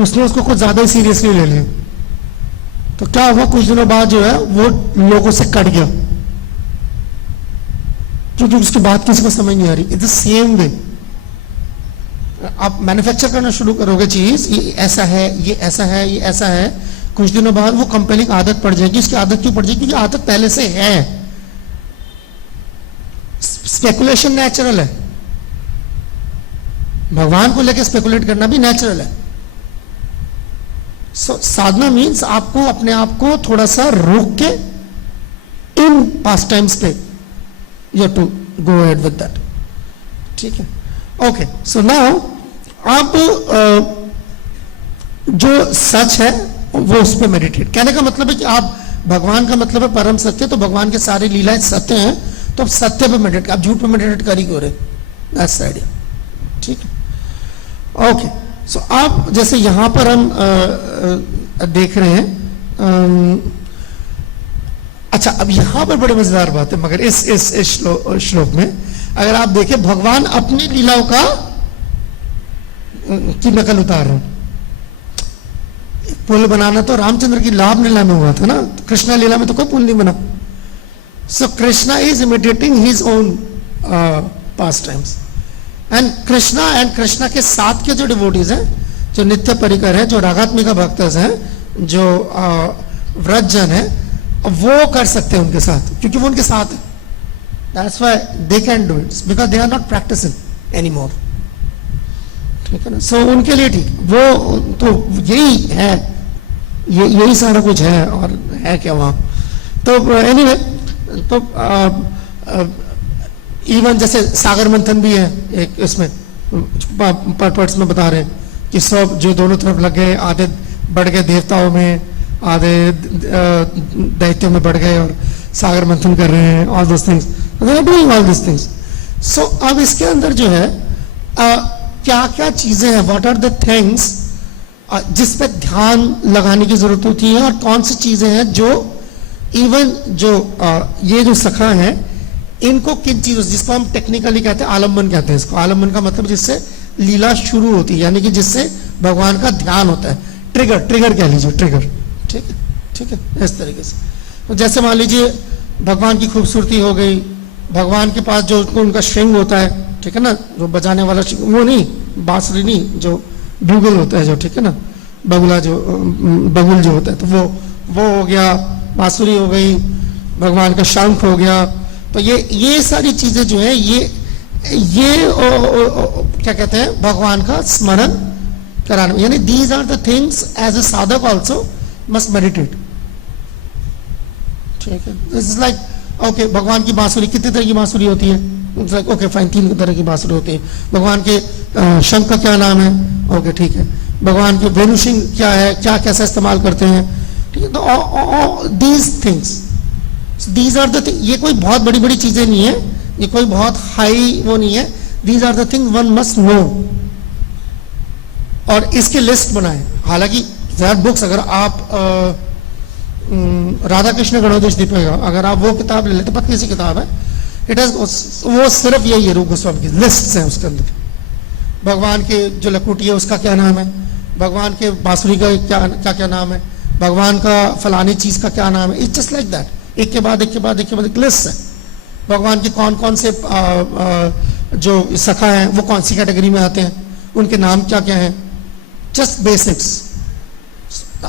उसने उसको कुछ ज्यादा ही सीरियसली ले लिया। तो क्या हुआ, कुछ दिनों बाद जो है वो लोगों से कट गया, क्योंकि उसकी बात किसी को समझ नहीं आ रही। इट्स द सेम वे, आप मैन्युफैक्चर करना शुरू करोगे चीज, ये ऐसा है, ये ऐसा है, ये ऐसा है, कुछ दिनों बाद वो कंपेलिंग आदत पड़ जाएगी। उसकी आदत क्यों पड़ जाएगी, क्योंकि आदत पहले से है। स्पेकुलेशन नेचुरल है, भगवान को लेकर स्पेकुलेट करना भी नेचुरल है। साधना मीन्स आपको अपने आप को थोड़ा सा रोक के इन पास्ट टाइम्स पे you to go ahead with that, ठीक है। ओके, सो नाउ आप जो सच है वो उस पर मेडिटेट। कहने का मतलब है कि आप, भगवान का मतलब है परम सत्य, तो भगवान के सारे लीलाएं सत्य हैं, तो आप सत्य पे मेडिटेट, आप झूठ पे मेडिटेट कर ही क्यों रहे, दैट्स द आइडिया, ठीक है। ओके, सो आप जैसे यहां पर हम देख रहे हैं, अच्छा अब यहां पर बड़े मजेदार बात है, मगर इस श्लोक में अगर आप देखें, भगवान अपनी लीलाओं का की नकल उतार रहे हैं। पुल बनाना तो रामचंद्र की लाभ लीला में हुआ था ना, तो कृष्णा लीला में तो कोई पुल नहीं बना। So Krishna is imitating his own pastimes, and Krishna के साथ के जो डिवोटीज हैं, जो नित्य परिकर है, जो रागात्मिका भक्त हैं, जो व्रत जन है, वो कर सकते हैं उनके साथ, क्योंकि वो उनके साथ है। That's why they can do it, because they are not practising any more, ठीक है ना। सो उनके लिए ठीक, वो तो यही है, यही सारा कुछ है, और है क्या वहां। तो एनीवे, तो इवन जैसे सागर मंथन भी है एक, इसमें पर्ट्स में बता रहे हैं कि सब जो दोनों तरफ लग गए, आधे बढ़ गए देवताओं में, आधे दैत्यों में बढ़ गए, और सागर मंथन कर रहे हैं, all those things, they are doing all this things. So अब इसके अंदर जो है क्या क्या चीजें हैं, व्हाट आर द थिंग्स जिस पे ध्यान लगाने की जरूरत होती है, और कौन सी चीजें हैं जो इवन जो ये जो सखा है, इनको किन चीजों, जिसको हम टेक्निकली कहते हैं आलम्बन कहते हैं इसको। आलम्बन का मतलब जिससे लीला शुरू होती है, यानी कि जिससे भगवान का ध्यान होता है, ट्रिगर कह लीजिए, ट्रिगर, ठीक है, इस तरीके से। तो जैसे मान लीजिए भगवान की खूबसूरती हो गई, भगवान के पास जो उनका श्रृंग होता है, ठीक है ना, जो बजाने वाला वो नहीं, बांसुरी नहीं, जो ब्यूगल होता है जो, ठीक है ना, बगुला जो बगुल जो होता है, तो वो हो गया, बांसुरी हो गई, भगवान का शंख हो गया। तो ये सारी चीजें जो है, ये क्या कहते हैं, भगवान का स्मरण कराना, यानी these are the things as a sadhak also must meditate, ठीक है। दिस इज लाइक, ओके, भगवान की बांसुरी, कितने तरह की बांसुरी होती है, ओके फाइन, 3 तरह की बांसुरी होती है। भगवान के शंख का क्या नाम है, ओके ठीक है। भगवान के वेणुसिंह क्या है, क्या कैसा इस्तेमाल करते हैं, ठीक है। तो these things, these are the, ये कोई बहुत बड़ी बड़ी चीजें नहीं है, ये कोई बहुत हाई वो नहीं है, these are the things one must know, और इसके लिस्ट बनाए। हालांकि बुक्स, अगर आप राधा कृष्ण गणोदेश दीपिका, अगर आप वो किताब ले लेते, पतली सी किताब है, इट हैज, वो सिर्फ यही है, रूप गोस्वामी की लिस्ट है उसके अंदर। भगवान के जो लकुटी है उसका क्या नाम है, भगवान के बांसुरी का क्या क्या नाम है, भगवान का फलानी चीज का क्या नाम है, इट्स जस्ट लाइक दैट, एक के बाद एक लिस्ट है। भगवान के कौन कौन से जो सखा हैं वो कौन सी कैटेगरी में आते हैं, उनके नाम क्या क्या हैं, just basics.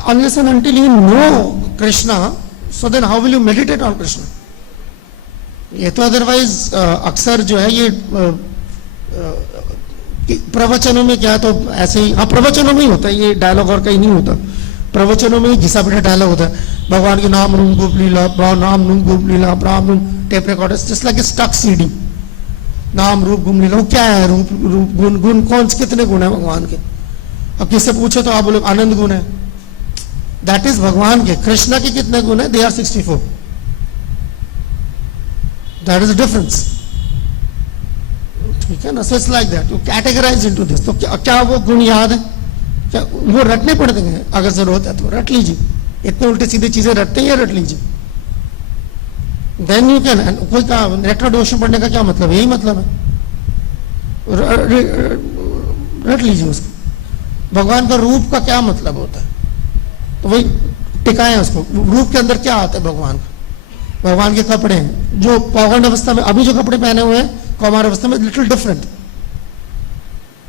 Unless and until you know Krishna, so then how will you meditate on Krishna? ये तो अदरवाइज अक्सर जो है ये प्रवचनों में क्या, तो ऐसे ही, हाँ प्रवचनों में ही होता है ये, डायलॉग और कहीं नहीं होता। प्रवचनों में घिसा पिटा डायलॉग होता है, भगवान के नाम रूम गोप लीला, नाम रूम गोप लीला, नाम रूम tape recorder, just like stuck CD. नाम रूप गुण लीला, वो क्या है? रूप रूप गुण, गुण कौन से, कितने गुण है भगवान के? अब किससे पूछो तो आप बोले आनंद गुण है, दैट इज भगवान के। कृष्णा के कितने गुण है? They are 64। That is the difference, ठीक है ना? So it's like that, you categorise into this. तो क्या वो गुण याद है? क्या वो रटने पड़ते हैं? अगर जरूरत है तो रट लीजिए, इतने उल्टे सीधे चीजें रटते हैं, रट लीजिए। देन यू कैन, कोई कहा नेक्टर डिवोशन पढ़ने का क्या मतलब? यही मतलब है, रट लीजिए उसको। भगवान का रूप का क्या मतलब होता है, तो वही टिकाएं उसको। रूप के अंदर क्या आता है भगवान का? भगवान के कपड़े हैं, जो पौगंड अवस्था में अभी जो कपड़े पहने हुए हैं, कौमार अवस्था में लिटिल डिफरेंट।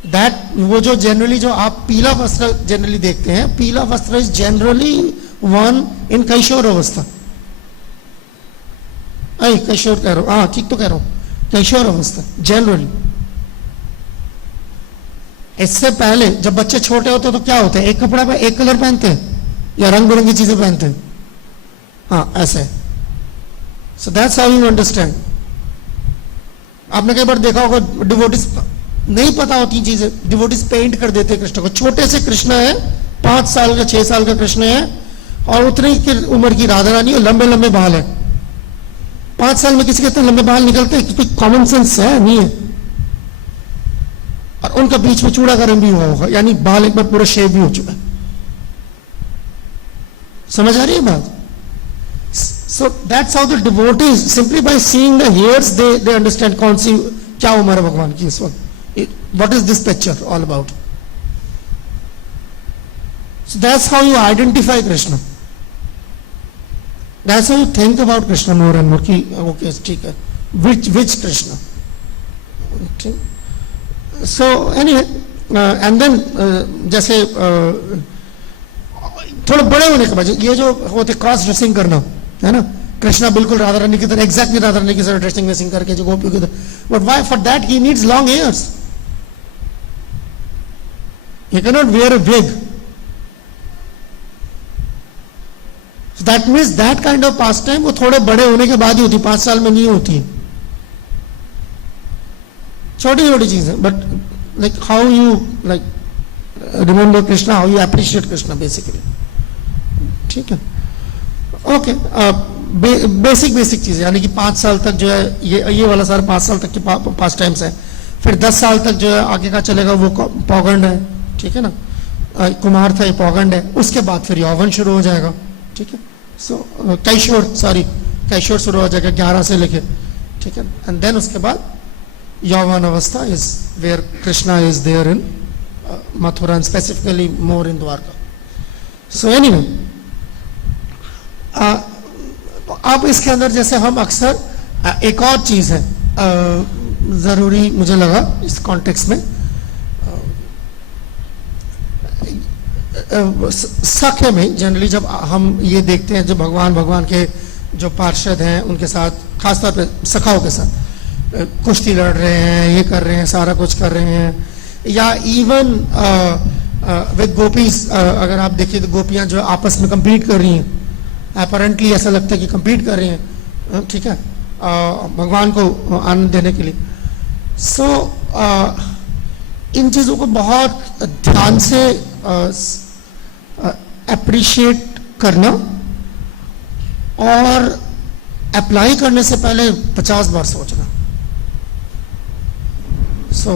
दैट वो जो जनरली जो आप पीला वस्त्र जनरली देखते हैं, पीला वस्त्र इज जनरली वन इन कैशोर अवस्था। कैशोर कह रहा हूं, हाँ ठीक तो कह रहा हूं, कैशोर अवस्था जनरली। इससे पहले जब बच्चे छोटे होते तो क्या होते हैं? एक कपड़ा पे एक कलर पहनते हैं या रंग बिरंगी चीजें पहनते हैं? हाँ ऐसे। So that's how you understand. आपने कई बार देखा होगा डिवोटीज नहीं पता होती चीजें, डिवोटीज पेंट कर देते कृष्ण को। छोटे से कृष्ण है, 5 साल का 6 साल का कृष्ण है, और उतनी की उम्र की राधा रानी, और लंबे लंबे बाल है। 5 साल में किसी के इतने लंबे बाल निकलते हैं? कोई कॉमन सेंस है? नहीं है। और उनका बीच में चूड़ा का रंग भी हुआ होगा, यानी बाल एक बार पूरा शेव भी हो चुका है। समझ आ रही है बात? So that's how the devotees, simply by seeing the hairs, they understand कौन सी क्या उम्र है भगवान की इस वक्त। What is this picture all about? So that's how you identify Krishna. That's how you think about Krishna more and more. कि okay ठीक है, which Krishna? Okay. So anyway, and then जैसे थोड़े बड़े होने के बाद ये जो होते क्रॉस ड्रेसिंग करना है ना, कृष्णा बिल्कुल राधा रानी की तरह, एग्जैक्टली राधा रानी की तरह ड्रेसिंग वेसिंग करके जो गोपियों की तरह, but why? For that he needs long hairs. He can not wear a wig. That means that kind of pastime वो थोड़े बड़े होने के बाद ही होती, 5 साल में नहीं होती। छोटी छोटी चीजें, but like how you like remember Krishna, how you appreciate Krishna basically, ठीक है? ओके, बेसिक चीजें, यानी कि 5 साल तक जो है ये वाला सारा 5 साल तक के पास टाइम्स है। फिर 10 साल तक जो है आगे का चलेगा वो पौगंड है, ठीक है ना? कुमार था, ये पौगंड है। उसके बाद फिर यौवन शुरू हो जाएगा, ठीक है? सो कैशोर शुरू हो जाएगा 11 से लेके, ठीक है? एंड देन उसके बाद यौवन अवस्था is where Krishna is there in Mathura, and specifically more in Dwarka. So anyway, अब इसके अंदर जैसे हम अक्सर एक और चीज है जरूरी मुझे लगा इस कॉन्टेक्स्ट में, सख्य में जनरली जब हम ये देखते हैं, जो भगवान के जो पार्षद हैं उनके साथ, खासतौर पे सखाओं के साथ कुश्ती लड़ रहे हैं, ये कर रहे हैं, सारा कुछ कर रहे हैं, या इवन विद गोपीज, अगर आप देखिए तो गोपियां जो आपस में compete कर रही हैं, अपरेंटली ऐसा लगता है कि compete कर रही हैं, ठीक है, भगवान को आनंद देने के लिए। सो इन चीज़ों को बहुत ध्यान से अप्रिशिएट करना और अप्लाई करने से पहले 50 बार सोचना। सो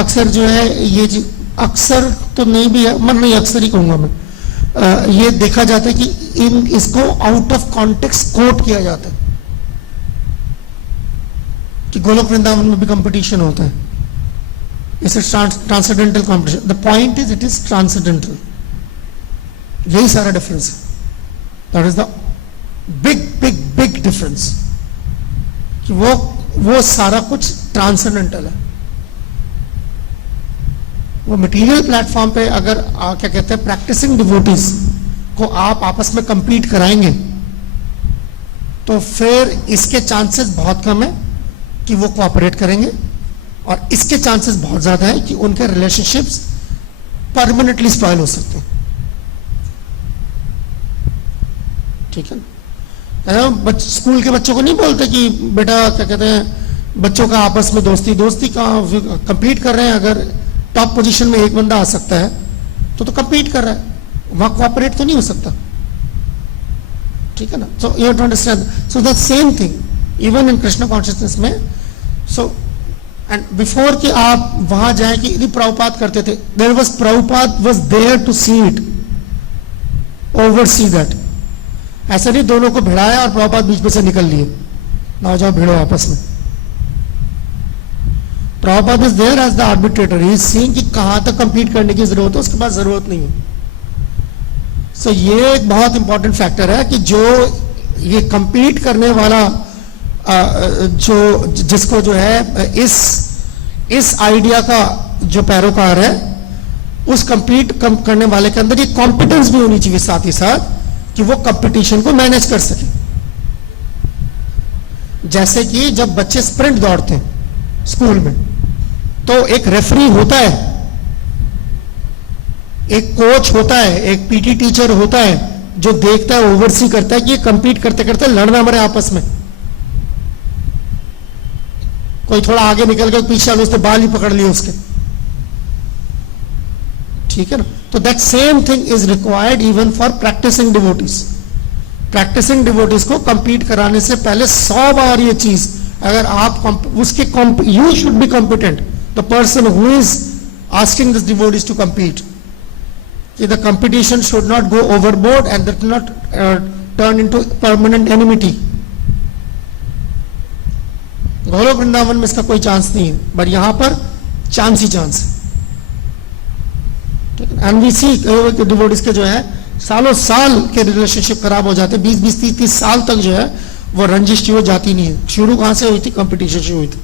अक्सर जो है ये अक्सर तो नहीं भी है, मतलब नहीं अक्सर ही कहूँगा मैं, ये देखा जाता है कि इसको आउट ऑफ कॉन्टेक्स्ट कोट किया जाता है कि गोलोक वृंदावन में भी कंपटीशन होता है, it's transcendental competition. The point is it is transcendental, यही सारा डिफरेंस है। That is the big big big difference कि वो सारा कुछ ट्रांसेंडेंटल है। वो मटेरियल प्लेटफॉर्म पे अगर क्या कहते हैं प्रैक्टिसिंग डिवोटीज को आप आपस में compete कराएंगे तो फिर इसके चांसेस बहुत कम है कि वो कोऑपरेट करेंगे, और इसके चांसेस बहुत ज्यादा है कि उनके रिलेशनशिप्स परमानेंटली स्पॉइल हो सकते हैं। ठीक है ना। स्कूल के बच्चों को नहीं बोलते कि बेटा क्या कहते हैं, बच्चों का आपस में दोस्ती दोस्ती का कंपीट कर रहे हैं। अगर टॉप पोजीशन में एक बंदा आ सकता है तो कंपीट कर रहा है, वहां कोऑपरेट तो नहीं हो सकता, ठीक है ना। So you have to understand, so the same thing even in Krishna consciousness में। सो एंड बिफोर कि आप वहां जाएं कि यदि प्रभुपाद करते थे, there was Prabhupada was there to see it, oversee that. ऐसा नहीं दोनों को भिड़ाया और प्रभुपाद बीच में से निकल लिए, ना जाओ भिड़ो आपस में। Prabhupada is there as the arbitrator, he is seeing कि कहां तक कंप्लीट करने की जरूरत है, उसके बाद जरूरत नहीं है। सो ये एक बहुत इंपॉर्टेंट फैक्टर है कि जो ये कंपीट करने वाला जो जिसको जो है इस आइडिया का जो पैरोकार है, उस कंपीट करने वाले के अंदर ये कॉम्पिटेंस भी होनी चाहिए साथ ही साथ कि वो कंपटीशन को मैनेज कर सके। जैसे कि जब बच्चे स्प्रिंट दौड़ते हैं स्कूल में, तो एक रेफरी होता है, एक कोच होता है, एक पीटी टीचर होता है जो देखता है, ओवरसी करता है कि ये कंपीट करते करते लड़ना मरे आपस में। कोई थोड़ा आगे निकल गया, पीछे वाले उसने बाल ही पकड़ लिए उसके, ठीक है ना। तो that same thing is required even for practising devotees. Practising devotees को कंपीट कराने से पहले 100 बार ये चीज, अगर आप उसके you should be competent, the person who is asking this devotees to compete, कि the competition should not go overboard and that not turn into permanent enmity. Goloka Vrindavan में इसका कोई चांस नहीं है, बट यहां पर चांस ही चांस है। एंड वी सी डिवोटीज के जो है सालों साल के रिलेशनशिप खराब हो जाते, 20-20, 30-30 साल तक जो है वो रंजिश जो जाती नहीं है। शुरू कहां से हुई थी? कंपटीशन से हुई थी।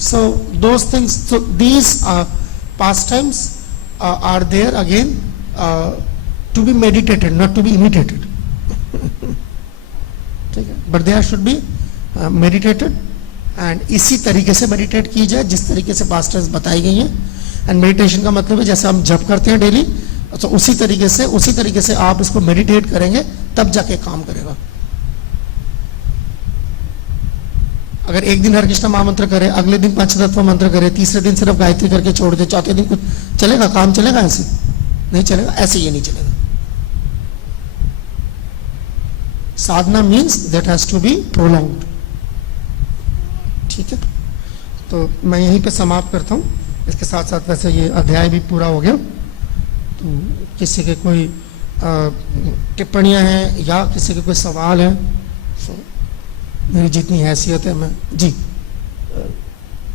So those things, so these pastimes are there again to be meditated, not to be imitated. ठीक है, but they should be meditated, and इसी तरीके से मेडिटेट की जाए जिस तरीके से पास्टर्स बताई गई हैं। एंड मेडिटेशन का मतलब है जैसे हम जप करते हैं डेली, तो उसी तरीके से आप इसको मेडिटेट करेंगे तब जाके काम करेगा। अगर एक दिन हर कृष्ण महामंत्र करे, अगले दिन पंचतत्व मंत्र करे, तीसरे दिन सिर्फ गायत्री करके छोड़ दे, चौथे दिन कुछ चलेगा? काम चलेगा? ऐसे नहीं चलेगा, ऐसे ये नहीं चलेगा। Sadhana means that has to be prolonged, ठीक है। तो मैं यहीं पे समाप्त करता हूँ। इसके साथ साथ वैसे ये अध्याय भी पूरा हो गया। तो किसी के कोई टिप्पणियां हैं या किसी के कोई सवाल है, तो मेरी जितनी हैसियत है मैं जी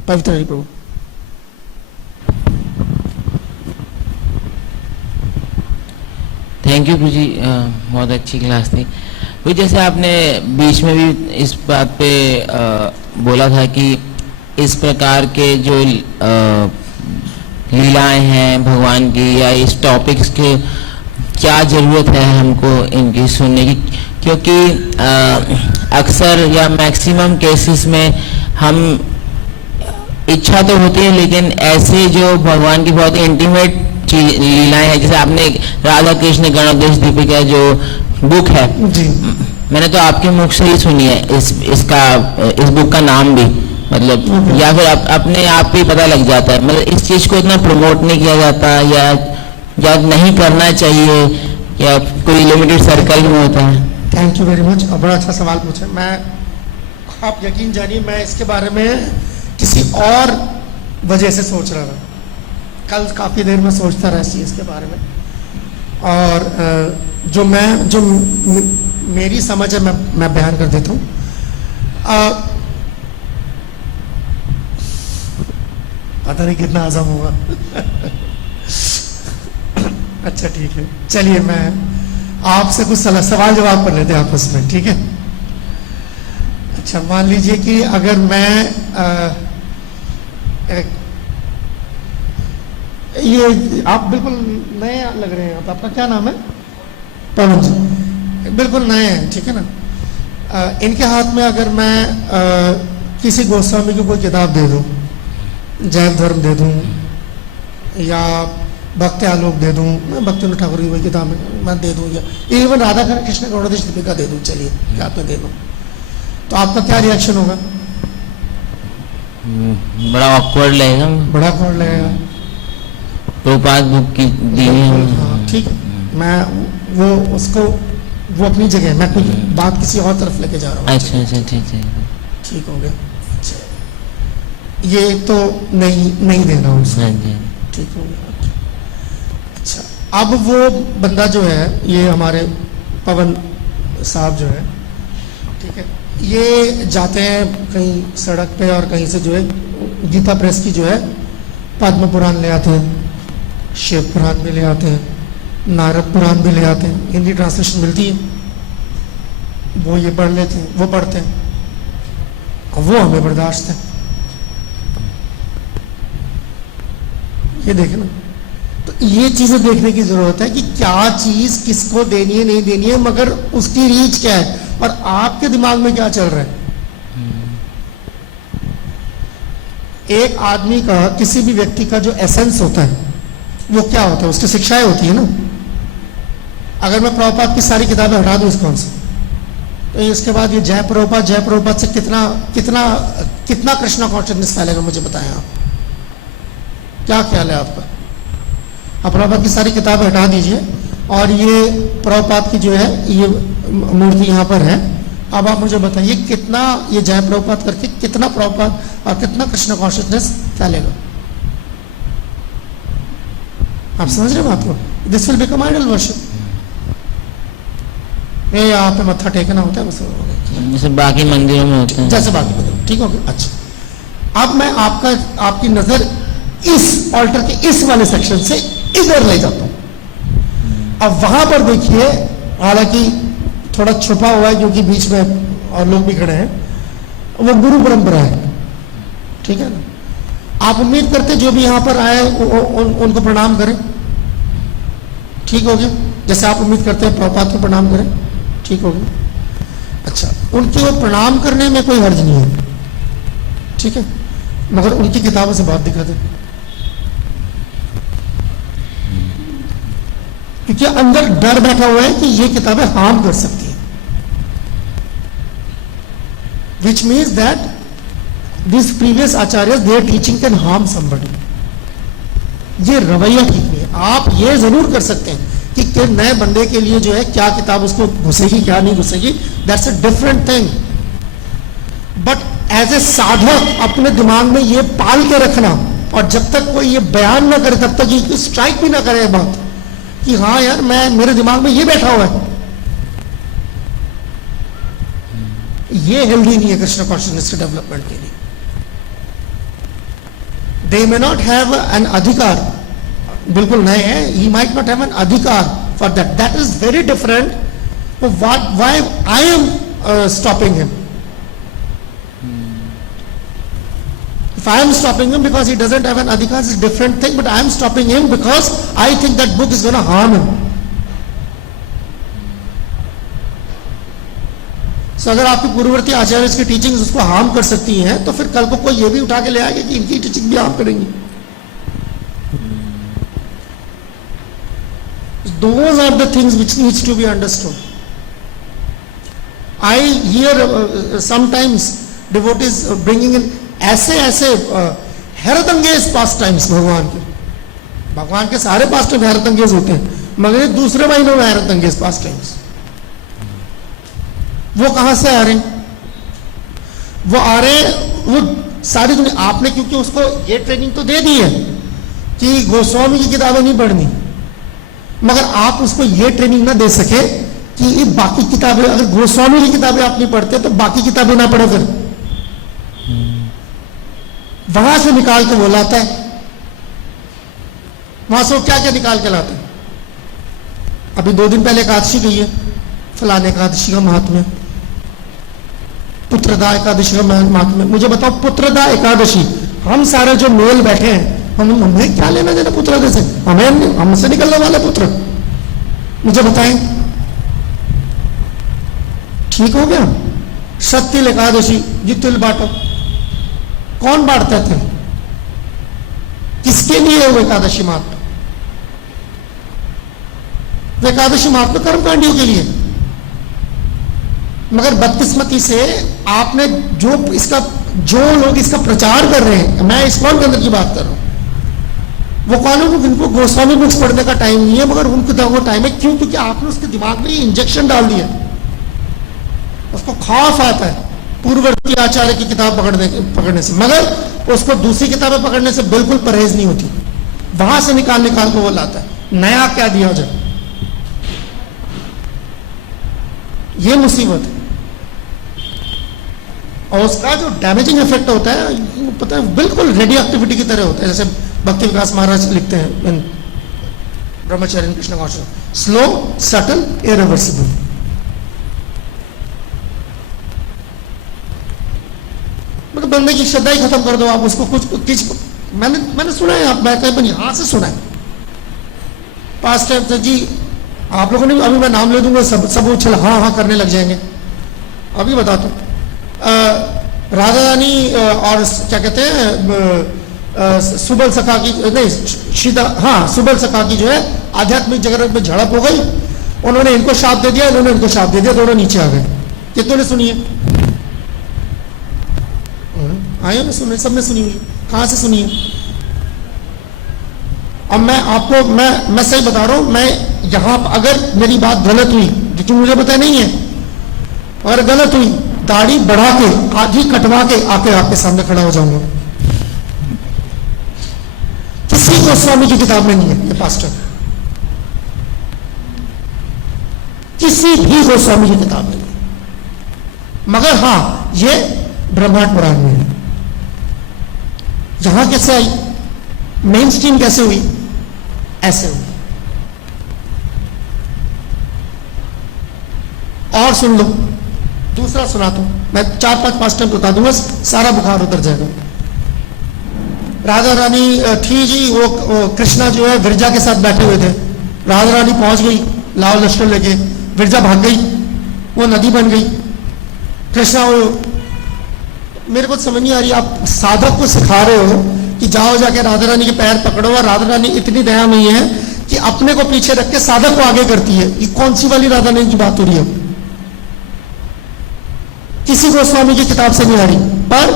पवित्र हरि प्रभु। थैंक यू गुरु जी, बहुत अच्छी क्लास थी। तो जैसे आपने बीच में भी इस बात पे बोला था कि इस प्रकार के जो लीलाएं हैं भगवान की, या इस टॉपिक्स के क्या ज़रूरत है हमको इनकी सुनने की, क्योंकि अक्सर या मैक्सिमम केसेस में हम इच्छा तो होती है, लेकिन ऐसे जो भगवान की बहुत इंटीमेट लीलाएं हैं, जैसे आपने राधा कृष्ण गणोपदेश दीपिका जो बुक है जी, मैंने तो आपके मुख से ही सुनी है इस बुक का नाम भी, मतलब या फिर अपने आप ही पता लग जाता है। मतलब इस चीज को इतना प्रमोट नहीं किया जाता, या नहीं करना चाहिए, या कोई लिमिटेड सर्कल में होता है। थैंक यू वेरी मच, बड़ा अच्छा सवाल पूछा। मैं, आप यकीन जानिए, मैं इसके बारे में किसी और वजह से सोच रहा था। कल काफ़ी देर में सोचता रहा इस चीज़ के बारे में, और जो मेरी समझ है मैं बयान कर देता हूँ। पता नहीं कितना आज़म होगा। अच्छा ठीक है, चलिए मैं आपसे कुछ सवाल जवाब कर लेते हैं आपस में, ठीक है। अच्छा, मान लीजिए कि अगर मैं ये आप बिल्कुल नए लग रहे हैं, आपका क्या नाम है? पवन जी, बिल्कुल नए हैं, ठीक है ना। इनके हाथ में अगर मैं किसी गोस्वामी की कोई किताब दे दूं, जैन धर्म दे दूं, या भक्ति आलोक दे दूं, मैं भक्ति ठाकुर की वही किताब मैं दे दूं, या इवन राधा कृष्ण गौड़देश दीपिका दे दूं, चलिए क्या मैं दे दूं, तो आपका क्या रिएक्शन होगा? बड़ा ऑकवर्ड लगेगा, बड़ा ऑकवर्ड लगेगा। प्रभुपाद बुक की दी हाँ, ठीक है, मैं वो उसको वो अपनी जगह, मैं कोई बात किसी और तरफ लेके जा रहा हूँ। अच्छा अच्छा, ठीक है, ठीक हो गया। अच्छा, ये तो नहीं देना उसको, हाँ जी, ठीक हो गया। अच्छा, अब वो बंदा जो है, ये हमारे पवन साहब जो है, ठीक है, ये जाते हैं कहीं सड़क पे और कहीं से जो है गीता प्रेस की जो है पद्म पुराण ले आते हैं, शिव पुराण भी ले आते हैं, नारद पुराण भी ले आते हैं, हिंदी ट्रांसलेशन मिलती है, वो ये पढ़ लेते हैं, वो पढ़ते हैं, और वो हमें बर्दाश्त है। ये देखें ना, तो ये चीजें देखने की जरूरत है कि क्या चीज किसको देनी है नहीं देनी है, मगर उसकी रीच क्या है और आपके दिमाग में क्या चल रहा है। एक आदमी का, किसी भी व्यक्ति का जो एसेंस होता है वो क्या होता है, उसकी शिक्षाएं होती है ना। अगर मैं प्रभुपाद की सारी किताबें हटा दूं इस कौन से, तो इसके बाद ये जय प्रभुपाद से कितना कितना कितना कृष्णा कॉन्शियसनेस फैलेगा, मुझे बताएं आप, क्या ख्याल है आपका? आप प्रभुपाद की सारी किताबें हटा दीजिए और ये प्रभुपाद की जो है ये मूर्ति यहाँ पर है, अब आप मुझे बताइए कितना ये जय प्रभुपाद करके कितना प्रभुपाद और कितना कृष्ण कॉन्शियसनेस फैलेगा। आप समझ रहे हैं बात को? This will become idol worship. ये यहाँ पे मत्था टेकना होता है बस, जैसे बाकी मंदिरों में होता है, जैसे बाकी मंदिरों, ठीक हो गया। अच्छा, अब मैं आपकी नजर इस ऑल्टर के इस वाले सेक्शन से इधर ले जाता हूं। अब वहां पर देखिए, हालांकि थोड़ा छुपा हुआ है क्योंकि बीच में और लोग भी खड़े हैं, वो गुरु परंपरा है, ठीक है ना। आप उम्मीद करते जो भी यहां पर आए उनको प्रणाम करें, ठीक हो गया। जैसे आप उम्मीद करते हैं प्रभुपाद को प्रणाम करें, ठीक हो गया। अच्छा, उनके वो प्रणाम करने में कोई हर्ज नहीं है, ठीक है, मगर उनकी किताबों से बहुत दिक्कत है, क्योंकि अंदर डर बैठा हुआ है कि ये किताबें हार्म कर सकती हैं, which means that this previous Acharya there teaching can harm somebody. ये रवैया ठीक नहीं है। आप ये जरूर कर सकते हैं कि नए बंदे के लिए जो है क्या किताब उसको घुसेगी क्या नहीं घुसेगी, that's a different thing, but as a sadhak अपने दिमाग में ये पाल के रखना, और जब तक कोई ये बयान ना करे तब तक ये स्ट्राइक भी ना करे बात कि हाँ यार मेरे दिमाग में ये बैठा हुआ है, ये हेल्दी नहीं है कृष्ण कॉन्शियसनेस के डेवलपमेंट के लिए। They may not have an adhikar, बिल्कुल नए हैं, he might not have an adhikar for that, that is very different. Why I am stopping him? If I am stopping him because he doesn't have an adhikar, it's a different thing, but I am stopping him because I think that book is going to harm him. So अगर आपकी पूर्ववर्ती आचार्य की teachings उसको harm कर सकती हैं, तो फिर कल को कोई ये भी उठा के ले आएगा कि इनकी टीचिंग भी हार्म करेंगी। Those are the things which needs to be understood. I hear sometimes devotees bringing in ऐसे हैरतंगेज पास टाइम्स भगवान के सारे पास टाइम हैरतंगेज होते हैं, मगर ये दूसरे महीनों में हैरतंगेज पास टाइम्स वो कहां से आ रहे हैं? वो आ रहे वो सारी दुनिया, आपने क्योंकि उसको ये ट्रेनिंग तो दे दी है कि गोस्वामी की किताबें नहीं पढ़नी, मगर आप उसको ये ट्रेनिंग ना दे सके कि ये बाकी किताबें, अगर गोस्वामी की किताबें आप नहीं पढ़ते तो बाकी किताबें ना पढ़ो, फिर वहां से निकाल के वो लाता है, वहां से वो क्या क्या निकाल के लाता है। अभी 2 दिन पहले एकादशी गई है, फलाने एकादशी का महात्म्य, पुत्रदा एकादशी का महात्म्य। मुझे बताओ, पुत्रदा एकादशी, हम सारे जो मेल बैठे हैं, हमें क्या लेना देना पुत्रदा से? हमसे निकलने वाला पुत्र, मुझे बताएं, ठीक हो गया। सत्तिल एकादशी, जी तिल बांटो, कौन बांटता था? किसके लिए वो एकादशी महात्मा? वो एकादशी महात्मा कर्मकांडियों के लिए। मगर बदकिस्मती से आपने जो लोग इसका प्रचार कर रहे हैं, मैं इस्कॉन के अंदर की बात कर रहा हूं, वो कौन है? जिनको गोस्वामी बुक्स पढ़ने का टाइम नहीं है, मगर उनको तो वो टाइम है। क्यों? क्योंकि आपने उसके दिमाग में इंजेक्शन डाल दिया, उसको खौफ आता है पूर्ववर्ती आचार्य की किताब पकड़ने से, मगर उसको दूसरी किताबें पकड़ने से बिल्कुल परहेज नहीं होती। वहां से निकाल को वो लाता है नया क्या दिया जाए, ये मुसीबत है। और उसका जो डैमेजिंग इफेक्ट होता है, पता है, बिल्कुल रेडियो एक्टिविटी की तरह होता है। जैसे भक्ति विकास महाराज लिखते हैं ब्रह्मचर्य कृष्ण कौशल, स्लो सटल इरिवर्सिबल। मतलब बंदे की श्रद्धा ही खत्म कर दो आप, उसको कुछ मैंने सुना है, आप मैं कहीं यहां से सुना है पास्ट टाइम से जी। आप लोगों ने, अभी मैं नाम ले दूंगा, सब उछल हाँ करने लग जाएंगे। अभी बताता हूं, राधा रानी और क्या कहते हैं, सुबल सखा की, नहीं सीता, हाँ सुबल सखा की जो है आध्यात्मिक जगत में झड़प हो गई। उन्होंने इनको शाप दे दिया, इन्होंने इनको शाप दे दिया, दोनों नीचे आ गए। कितनों ने सुनी है? आयो ने सुने, सबने सुनी हुई। कहां से सुनी है? अब मैं आपको मैं सही बता रहा हूं, मैं यहां अगर मेरी बात गलत हुई, क्योंकि मुझे पता नहीं है, और गलत हुई, दाढ़ी बढ़ा के आधी कटवा के आके आपके सामने खड़ा हो जाऊंगा। किसी गोस्वामी की किताब में नहीं है ये पास्टर, किसी भी गोस्वामी की किताब में नहीं। मगर हां, ये ब्रह्मांड पुराण में है। यहां कैसे आई, मेन स्ट्रीम कैसे हुई? ऐसे हुई। और सुन लो, दूसरा सुनाता हूं, मैं 4-5 टाइम बता दूंगा, सारा बुखार उतर जाएगा। राधा रानी थी जी, वो कृष्णा जो है विरजा के साथ बैठे हुए थे। राधा रानी पहुंच गई लाल लश्कर लेके, विरजा भाग गई, वो नदी बन गई। कृष्णा, वो मेरे को समझ नहीं आ रही, आप साधक को सिखा रहे हो कि जाओ जाके राधा रानी के पैर पकड़ो, और राधा रानी इतनी दयामयी है कि अपने को पीछे रख के साधक को आगे करती है। ये कौन सी वाली राधा रानी की बात हो रही है? किसी गोस्वामी की किताब से नहीं आ रही, पर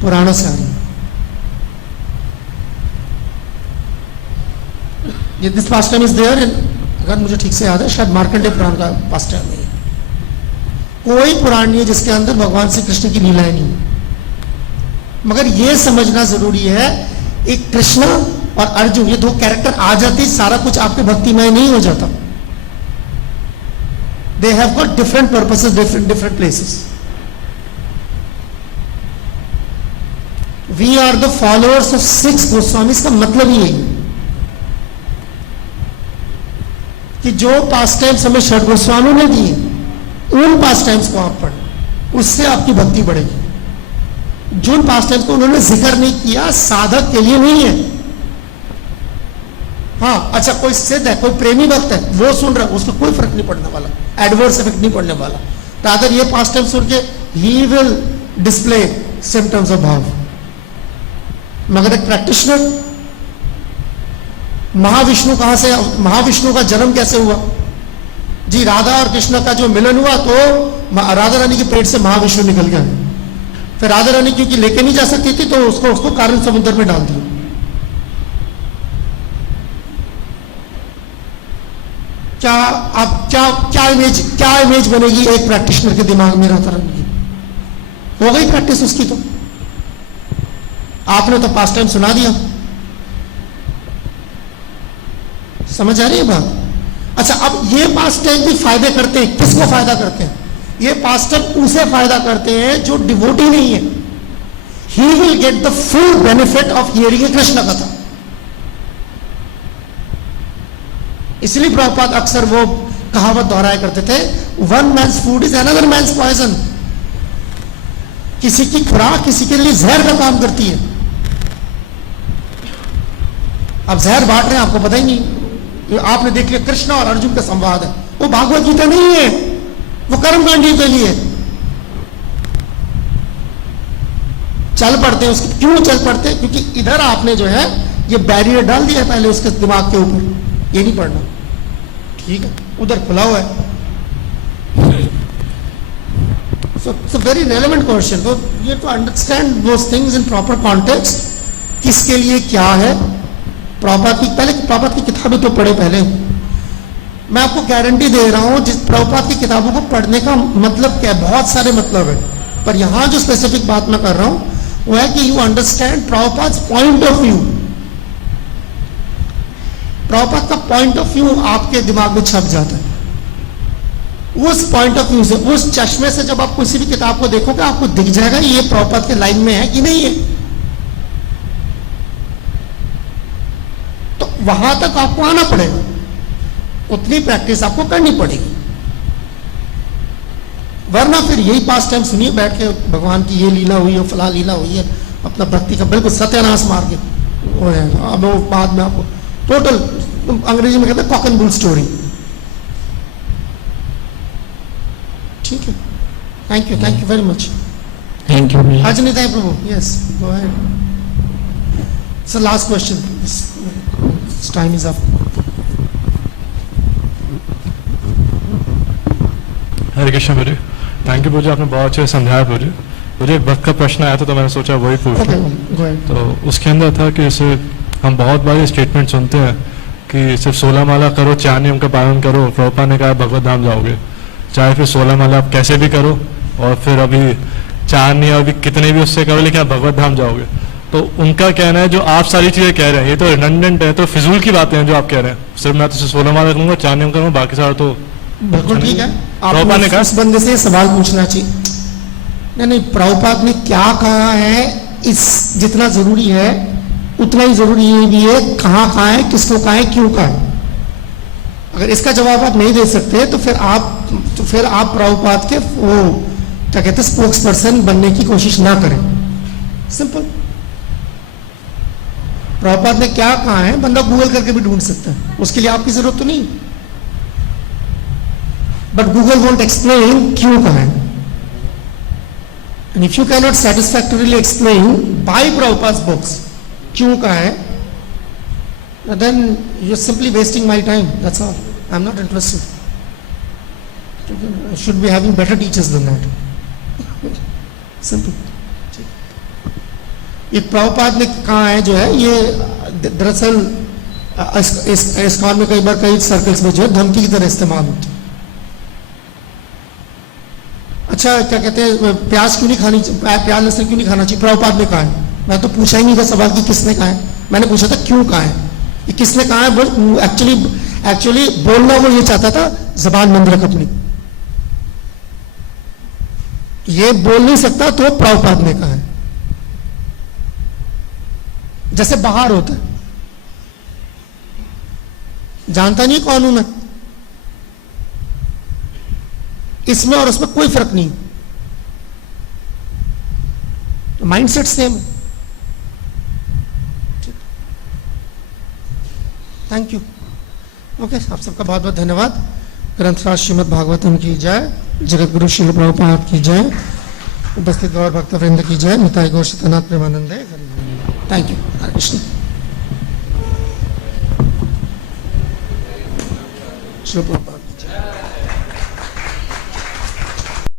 पुराणों से आ रही। ये दिस पास्टम इज देयर, अगर मुझे ठीक से याद है, शायद मार्कंडेय पुराण का पास्टम नहीं है। कोई पुराण नहीं है जिसके अंदर भगवान श्री कृष्ण की लीलाएं नहीं है। मगर यह समझना जरूरी है, एक कृष्णा और अर्जुन, ये दो कैरेक्टर आ जाते, सारा कुछ आपके भक्तिमय नहीं हो जाता। They have got different purposes, different places. We are the followers of 6 Goswamis का मतलब ही यही है कि जो पास टाइम्स हमें षड गोस्वामी ने दिए, उन पास टाइम्स को आप पढ़ें, उससे आपकी भक्ति बढ़ेगी। जिन पास टाइम्स को उन्होंने जिक्र नहीं किया, साधक के लिए नहीं है। हाँ, अच्छा, कोई सिद्ध है, कोई प्रेमी भक्त है, वो सुन रहा है, उसको कोई फर्क नहीं पड़ने वाला, एडवर्स इफेक्ट नहीं पड़ने वाला। रादर ये पास टाइम सुन के he will display symptoms of भाव। मगर एक प्रैक्टिशनर, महाविष्णु कहां से, महाविष्णु का जन्म कैसे हुआ जी? राधा और कृष्ण का जो मिलन हुआ तो राधा रानी के पेट से महाविष्णु निकल गया। फिर राधा रानी क्योंकि लेके नहीं जा सकती थी, तो उसको कारण समुद्र में डाल दिया। क्या अब क्या इमेज बनेगी एक प्रैक्टिशनर के दिमाग में राधा रानी की? हो गई प्रैक्टिस उसकी, तो आपने तो पास टाइम सुना दिया। समझ आ रही है बात? अच्छा, अब ये पास टाइम भी फायदे करते हैं, किसको फायदा करते हैं? ये पास टाइम उसे फायदा करते हैं जो डिवोटी नहीं है। He will get the full benefit of hearing a Krishna katha. इसलिए प्रभुपाद अक्सर वो कहावत दोहराया करते थे, one man's food is another man's poison. किसी की खुराक किसी के लिए जहर का काम करती है। अब जहर बांट रहे हैं, आपको पता ही नहीं। आपने देख लिया कृष्ण और अर्जुन का संवाद है, वो भागवत गीता नहीं है, वो कर्मकांडी के लिए चल पड़ते हैं उसके। क्यों चल पड़ते हैं? क्योंकि इधर आपने जो है ये बैरियर डाल दिया है पहले उसके दिमाग के ऊपर, ये नहीं पढ़ना, ठीक है, उधर खुला हुआ है। So it's a very relevant question. So you have to understand those things in proper context. किसके लिए क्या है। प्रभुपाद की पहले प्रभुपाद की किताबें तो पढ़े पहले। मैं आपको गारंटी दे रहा हूं, जिस प्रभुपाद की किताबों को पढ़ने का मतलब क्या है, बहुत सारे मतलब है, पर यहां जो स्पेसिफिक बात मैं कर रहा हूं वो है कि you understand Prabhupada point of view. Prabhupada का पॉइंट ऑफ व्यू आपके दिमाग में छप जाता है। उस पॉइंट ऑफ व्यू से, उस चश्मे से जब आप किसी भी किताब को देखोगे आपको दिख जाएगा ये प्रभुपाद के लाइन में है कि नहीं है। तो वहां तक आपको आना पड़ेगा, उतनी प्रैक्टिस आपको करनी पड़ेगी, वरना फिर यही पास टाइम सुनिए बैठ के भगवान की ये लीला हुई है, फला लीला हुई है, अपना भक्ति का बिल्कुल सत्यानाश मार के हो जाएगा। अब वो बाद में आपको टोटल, अंग्रेजी में कहते हैं कॉक एंड बुल स्टोरी। ठीक है, thank you very much. Thank you. Ajanita Prabhu, yes go ahead. So last question, time is up. Hare Krishna Prabhu, thank you Prabhu, आपने बहुत अच्छे से समझाया प्रभु। मुझे एक भक्त का प्रश्न आया था तो मैंने सोचा वही पूछूं। तो उसके अंदर था कि इसे हम बहुत बार स्टेटमेंट सुनते हैं कि सिर्फ 16 माला करो, 4 नियम का पालन करो, प्रभुपाद ने कहा भगवत धाम जाओगे। चाहे फिर 16 माला आप कैसे भी करो और फिर अभी 4 नियम अभी कितने भी उससे करो, लेकिन आप भगवत धाम जाओगे। तो उनका कहना है जो आप सारी चीजें कह रहे हैं ये तो रिडंडेंट है, तो फिजूल की बातें हैं जो आप कह रहे हैं। सिर्फ मैं तो 16 माला करूंगा, 4 नियम करूंगा, बाकी सारा तो बिल्कुल ठीक है। प्रभुपाद ने कहा उस बंदे से सवाल पूछना चाहिए, नहीं प्रभुपाद ने क्या कहा है, इस जितना जरूरी है उतना ही जरूरी ये भी है कहाँ कहाँ है, किसको कहाँ है, क्यों कहाँ है। अगर इसका जवाब आप नहीं दे सकते तो फिर आप प्रभुपाद के वो क्या कहते हैं स्पोक्स पर्सन बनने की कोशिश ना करें। सिंपल। प्रभुपाद ने क्या कहा है बंदा गूगल करके भी ढूंढ सकता है, उसके लिए आपकी जरूरत तो नहीं। बट गूगल वोंट एक्सप्लेन क्यों कहा है। And if you can not satisfactorily explain by Prabhupad's books क्यों कहा है, then you're simply wasting my time, that's all. I'm not interested. I should be having better teachers than that. Simple. ये प्रभुपाद ने कहा है जो है, ये दरअसल इस्कॉन में कई बार कई सर्कल्स में जो है धमकी की तरह इस्तेमाल होती है। अच्छा क्या कहते हैं प्याज क्यों नहीं खानी, प्याज लहसुन क्यों नहीं खाना चाहिए, प्रभुपाद ने कहा है। मैं तो पूछा ही नहीं था सवाल कि किसने कहा है, मैंने पूछा था क्यों कहा है। ये किसने कहा है, एक्चुअली बोलना वो ये चाहता था जबान बंद रख अपनी, ये बोल नहीं सकता तो प्रभुपाद ने कहा है। जैसे बाहर होता है, जानता नहीं कौन हूं मैं, इसमें और उसमें कोई फर्क नहीं, तो माइंडसेट सेम है। Thank you. ओके, आप सबका बहुत बहुत धन्यवाद। ग्रंथराज श्रीमद् भागवतम की जय, जगत गुरु श्रील प्रभुपाद की जय, उपस्थित गौर भक्तवृंद की जय, निताई गौर सत्यनाथ प्रेमानंद। Thank you. हरे कृष्ण। श्री प्रभुपाद।